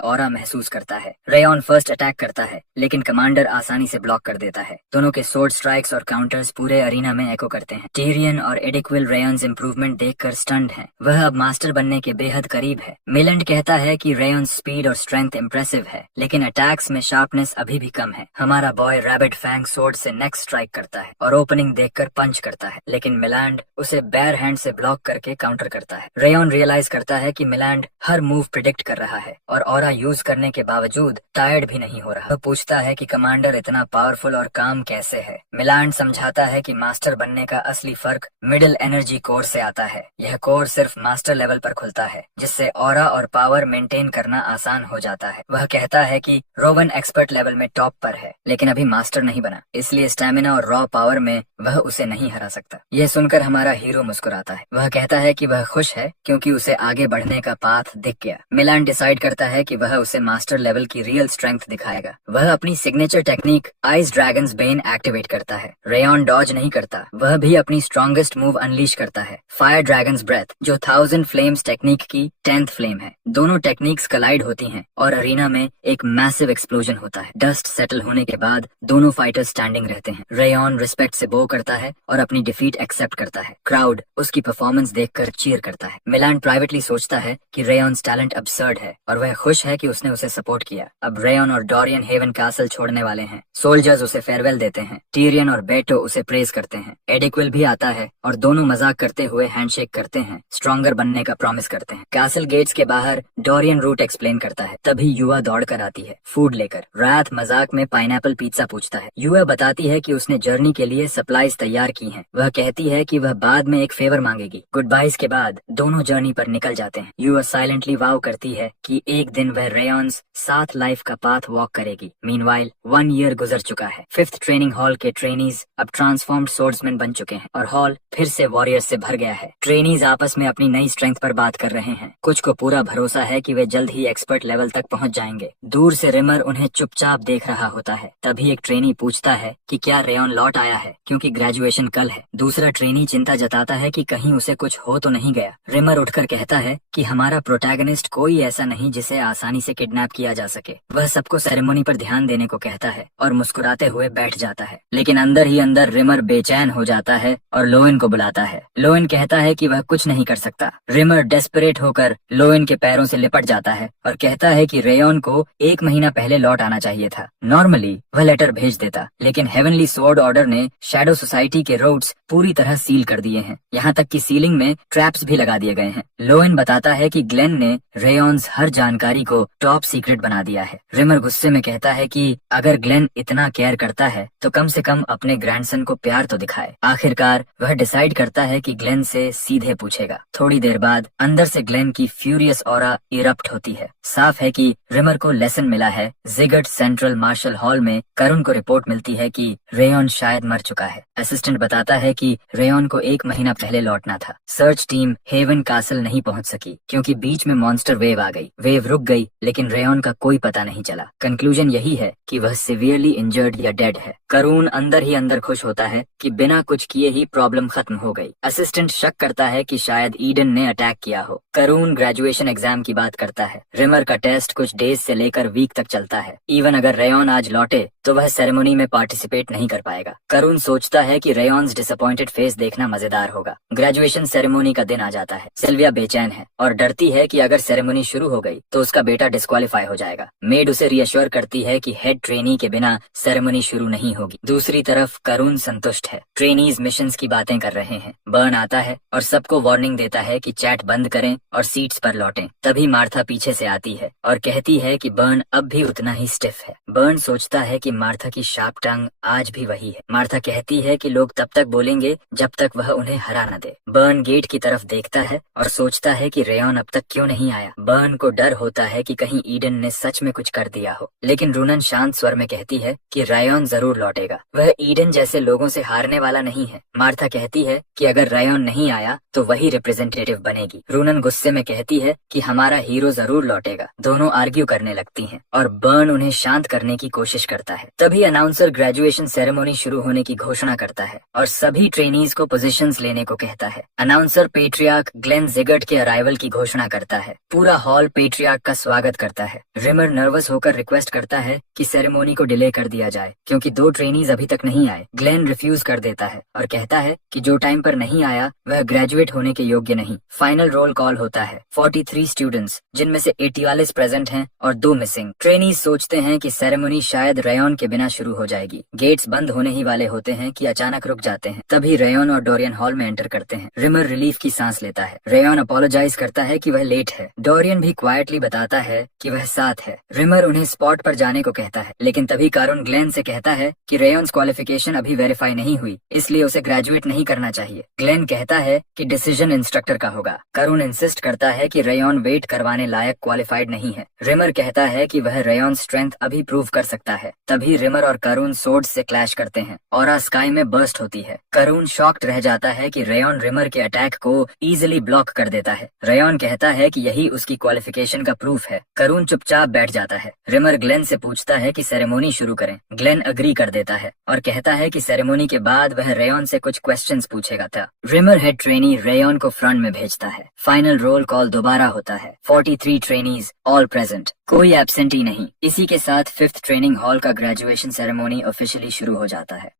ऑरा महसूस करता है। रेयॉन फर्स्ट अटैक करता है, लेकिन कमांडर आसानी से ब्लॉक कर देता है। दोनों के सोर्ड स्ट्राइक्स और काउंटर्स पूरे अरीना में एको करते हैं। टीरियन और एडिक्विल रेयॉन्स इंप्रूवमेंट देखकर स्टन्ड हैं। वह अब मास्टर बनने के बेहद करीब है। मिलैंड कहता है कि रेयॉन स्पीड और स्ट्रेंथ इम्प्रेसिव है, लेकिन अटैक्स में शार्पनेस अभी भी कम है। हमारा बॉय रैबिट फैंग सोर्ड से नेक्स्ट स्ट्राइक करता है और ओपनिंग देखकर पंच करता है, लेकिन मिलैंड उसे बेयर हैंड से ब्लॉक करके काउंटर करता है। रेयॉन रियलाइज करता है कि मिलैंड हर मूव प्रिडिक्ट कर रहा है और ऑरा यूज करने के बावजूद टायर्ड भी नहीं हो रहा। वह पूछता है कि कमांडर इतना पावरफुल और काम कैसे है। मिलैंड समझाता है कि मास्टर बनने का असली फर्क मिडिल एनर्जी कोर से आता है। यह कोर सिर्फ मास्टर लेवल पर खुलता है, जिससे ऑरा और पावर मेंटेन करना आसान हो जाता है। वह कहता है कि रोवन एक्सपर्ट लेवल में टॉप पर है, लेकिन अभी मास्टर नहीं बना, इसलिए स्टैमिना और रॉ पावर में वह उसे नहीं हरा सकता। यह सुनकर हमारा हीरो मुस्कुराता है। वह कहता है कि वह खुश है क्योंकि उसे आगे बढ़ने का पाथ दिख गया। मिलैंड डिसाइड करता है कि वह उसे मास्टर लेवल की रियल स्ट्रेंथ दिखाएगा। वह अपनी signature technique ice dragons Ben activate करता है। रेयॉन डॉज नहीं करता, वह भी अपनी स्ट्रॉन्गेस्ट फर्स्ट मूव अनलीश करता है, फायर ड्रैगन्स ब्रेथ, जो 1000 फ्लेम्स टेक्निक की 10th फ्लेम है। दोनों टेक्निक्स कलाइड होती हैं और अरीना में एक मैसिव एक्सप्लोजन होता है। डस्ट सेटल होने के बाद दोनों फाइटर्स स्टैंडिंग रहते हैं। रेयॉन रिस्पेक्ट से बो करता है और अपनी डिफीट एक्सेप्ट करता है। क्राउड उसकी परफॉर्मेंस देखकर चीयर करता है। मिलान प्राइवेटली सोचता है कि रेयॉन्स टैलेंट अब्सर्ड है और वह खुश है कि उसने उसे सपोर्ट किया। अब रेयॉन और डोरियन हेवन कासल छोड़ने वाले हैं। सोल्जर्स उसे फेयरवेल देते हैं। टीरियन और बेटो उसे प्रेज करते हैं। एडिक्विल भी आता है और दोनों मजाक करते हुए हैंडशेक करते हैं, स्ट्रॉन्गर बनने का प्रॉमिस करते हैं। कैसल गेट्स के बाहर डोरियन रूट एक्सप्लेन करता है। तभी युवा दौड़ कर आती है फूड लेकर। रात मजाक में पाइनएप्पल पिज्जा पूछता है। युवा बताती है कि उसने जर्नी के लिए सप्लाईज तैयार की हैं। वह कहती है कि वह बाद में एक फेवर मांगेगी। गुड बाइज के बाद दोनों जर्नी पर निकल जाते हैं। युवा साइलेंटली वाव करती है कि एक दिन वह रेयॉन्स साथ लाइफ का पाथ वॉक करेगी। मीनवाइल 1 ईयर गुजर चुका है। 5th ट्रेनिंग हॉल के ट्रेनीज अब ट्रांसफॉर्म्ड सोर्ड्समैन बन चुके हैं और हॉल फिर से वॉरियर्स से भर गया है। ट्रेनीज आपस में अपनी नई स्ट्रेंथ पर बात कर रहे हैं। कुछ को पूरा भरोसा है कि वे जल्द ही एक्सपर्ट लेवल तक पहुंच जाएंगे। दूर से रिमर उन्हें चुपचाप देख रहा होता है। तभी एक ट्रेनी पूछता है कि क्या रेयॉन लौट आया है, क्योंकि ग्रेजुएशन कल है। दूसरा ट्रेनी चिंता जताता है कि कहीं उसे कुछ हो तो नहीं गया। रिमर उठकर कहता है कि हमारा प्रोटैगनिस्ट कोई ऐसा नहीं जिसे आसानी से किडनैप किया जा सके। वह सबको सेरेमनी पर ध्यान देने को कहता है और मुस्कुराते हुए बैठ जाता है। लेकिन अंदर ही अंदर रिमर बेचैन हो जाता है और लोइन को बुलाता है। लोइन कहता है कि वह कुछ नहीं कर सकता। रिमर डेस्परेट होकर लोइन के पैरों से लिपट जाता है और कहता है कि रेयॉन को 1 महीना पहले लौट आना चाहिए था। नॉर्मली वह लेटर भेज देता, लेकिन हेवनली स्वॉर्ड ऑर्डर ने शैडो सोसाइटी के रोड्स पूरी तरह सील कर दिए हैं। यहाँ तक कि सीलिंग में ट्रैप्स भी लगा दिए गए हैं। लोइन बताता है कि ग्लेन ने रेयॉन्स हर जानकारी को टॉप सीक्रेट बना दिया है। रिमर गुस्से में कहता है कि अगर ग्लेन इतना केयर करता है तो कम से कम अपने ग्रैंडसन को प्यार तो दिखाए। आखिरकार वह डिसाइड करता है कि ग्लेन से सीधे पूछेगा। थोड़ी देर बाद अंदर से ग्लेन की फ्यूरियस ऑरा इरप्ट होती है। साफ है कि रिमर को लेसन मिला है। जिगट सेंट्रल मार्शल हॉल में करुण को रिपोर्ट मिलती है कि रेयॉन शायद मर चुका है। असिस्टेंट बताता है कि रेयॉन को 1 महीना पहले लौटना था। सर्च टीम हेवन कासल नहीं पहुंच सकी क्योंकि बीच में मॉन्स्टर वेव आ गई। वेव रुक गई लेकिन रेयॉन का कोई पता नहीं चला। कंक्लूजन यही है कि वह सिवियरली इंजर्ड या डेड है। करून अंदर ही अंदर खुश होता है कि बिना कुछ किए ही प्रॉब्लम खत्म हो गई। असिस्टेंट शक करता है कि शायद ईडन ने अटैक किया हो। करून ग्रेजुएशन एग्जाम की बात करता है। रिमर का टेस्ट कुछ डेज से लेकर वीक तक चलता है। इवन अगर रेयॉन आज लौटे तो वह सेरेमनी में पार्टिसिपेट नहीं कर पाएगा। करून सोचता है कि रेयॉन्स डिसअपॉइंटेड फेस देखना मजेदार होगा। ग्रेजुएशन सेरेमनी का दिन आ जाता है। सिल्विया बेचैन है और डरती है कि अगर सेरेमनी शुरू हो गई तो उसका बेटा डिस्क्वालीफाई हो जाएगा। मेड उसे रियश्योर करती है कि हेड ट्रेनी के बिना सेरेमनी शुरू नहीं होगी। दूसरी तरफ करून संतुष्ट है। ट्रेनीज मिशंस की बातें कर रहे हैं। बर्न आता है और सबको वार्निंग देता है कि चैट बंद करें और सीट्स पर लौटें। तभी मार्था पीछे से आती है और कहती है कि बर्न अब भी उतना ही स्टिफ है। बर्न सोचता है कि मार्था की शार्प टंग आज भी वही है। मार्था कहती है कि लोग तब तक बोलेंगे जब तक वह उन्हें हरा न दे। बर्न गेट की तरफ देखता है और सोचता है कि रेयॉन अब तक क्यों नहीं आया। बर्न को डर होता है कि कहीं ईडन ने सच में कुछ कर दिया हो, लेकिन रूनन शांत स्वर में कहती है कि रेयॉन जरूर लौटेगा। वह ईडन जैसे लोगों से हारने वाला नहीं है। मार्था कहती है कि अगर रेयॉन नहीं आया तो वही रिप्रेजेंटेटिव बनेगी। रूनन गुस्से में कहती है कि हमारा हीरो जरूर लौटेगा। दोनों आर्ग्यू करने लगती हैं और बर्न उन्हें शांत करने की कोशिश करता है। तभी अनाउंसर ग्रेजुएशन सेरेमनी शुरू होने की घोषणा करता है और सभी ट्रेनीज को पोजीशंस लेने को कहता है। अनाउंसर पेट्रियार्क ग्लेन जिगर्ट के अराइवल की घोषणा करता है। पूरा हॉल पेट्रियार्क का स्वागत करता है। रिमर नर्वस होकर रिक्वेस्ट करता है कि सेरेमनी को डिले कर दिया जाए क्योंकि 2 ट्रेनीज अभी तक नहीं आए। ग्लेन रिफ्यूज कर देता है और कहता है कि जो टाइम पर नहीं आया वह ग्रेजुएट होने के योग्य नहीं। फाइनल रोल कॉल होता है। 43 स्टूडेंट्स, जिनमें से 48 प्रेजेंट हैं और 2 मिसिंग। ट्रेनीज सोचते हैं कि सेरेमनी शायद रेयॉन के बिना शुरू हो जाएगी। गेट्स बंद होने ही वाले होते हैं कि अचानक रुक जाते हैं। तभी रेयॉन और डोरियन हॉल में एंटर करते हैं। रिमर रिलीफ की सांस लेता है। रेयॉन अपोलोजाइज करता है कि वह लेट है। डोरियन भी क्वाइटली बताता है कि वह साथ है। रिमर उन्हें स्पॉट पर जाने को कहता है, लेकिन तभी कारून ग्लेन से कहता है कि रेयॉन्स क्वालिफिकेशन अभी वेरीफाई नहीं हुई, इसलिए उसे ग्रेजुएट नहीं करना चाहिए। ग्लेन कहता है कि डिसीजन इंस्ट्रक्टर का होगा। कारून इंसिस्ट करता है कि रेयॉन वेट करवाने लायक क्वालिफाइड नहीं है। रिमर कहता है कि वह रेयॉन स्ट्रेंथ अभी प्रूव कर सकता है। तभी रिमर और कारून सोर्ड से क्लैश करते हैं। ऑरा स्काई में बर्स्ट होती है। कारून शॉक्ड रह जाता है कि रेयॉन रिमर के अटैक को इजीली ब्लॉक कर देता है। रेयॉन कहता है कि यही उसकी क्वालिफिकेशन का प्रूफ है। कारून चुपचाप बैठ जाता है। रिमर ग्लेन से पूछता है कि सेरेमनी शुरू करें। ग्लेन अग्री कर देता है और कहता है कि सेरेमनी के बाद वह रेयॉन से कुछ क्वेश्चंस क्वेश्चंस पूछेगा था। रिमर हेड ट्रेनी रेयन को फ्रंट में भेजता है। फाइनल रोल कॉल दोबारा होता है। 43 ट्रेनीज ऑल प्रेजेंट, कोई एब्सेंटी नहीं। इसी के साथ 5th ट्रेनिंग हॉल का ग्रेजुएशन सेरेमोनी ऑफिशियली शुरू हो जाता है।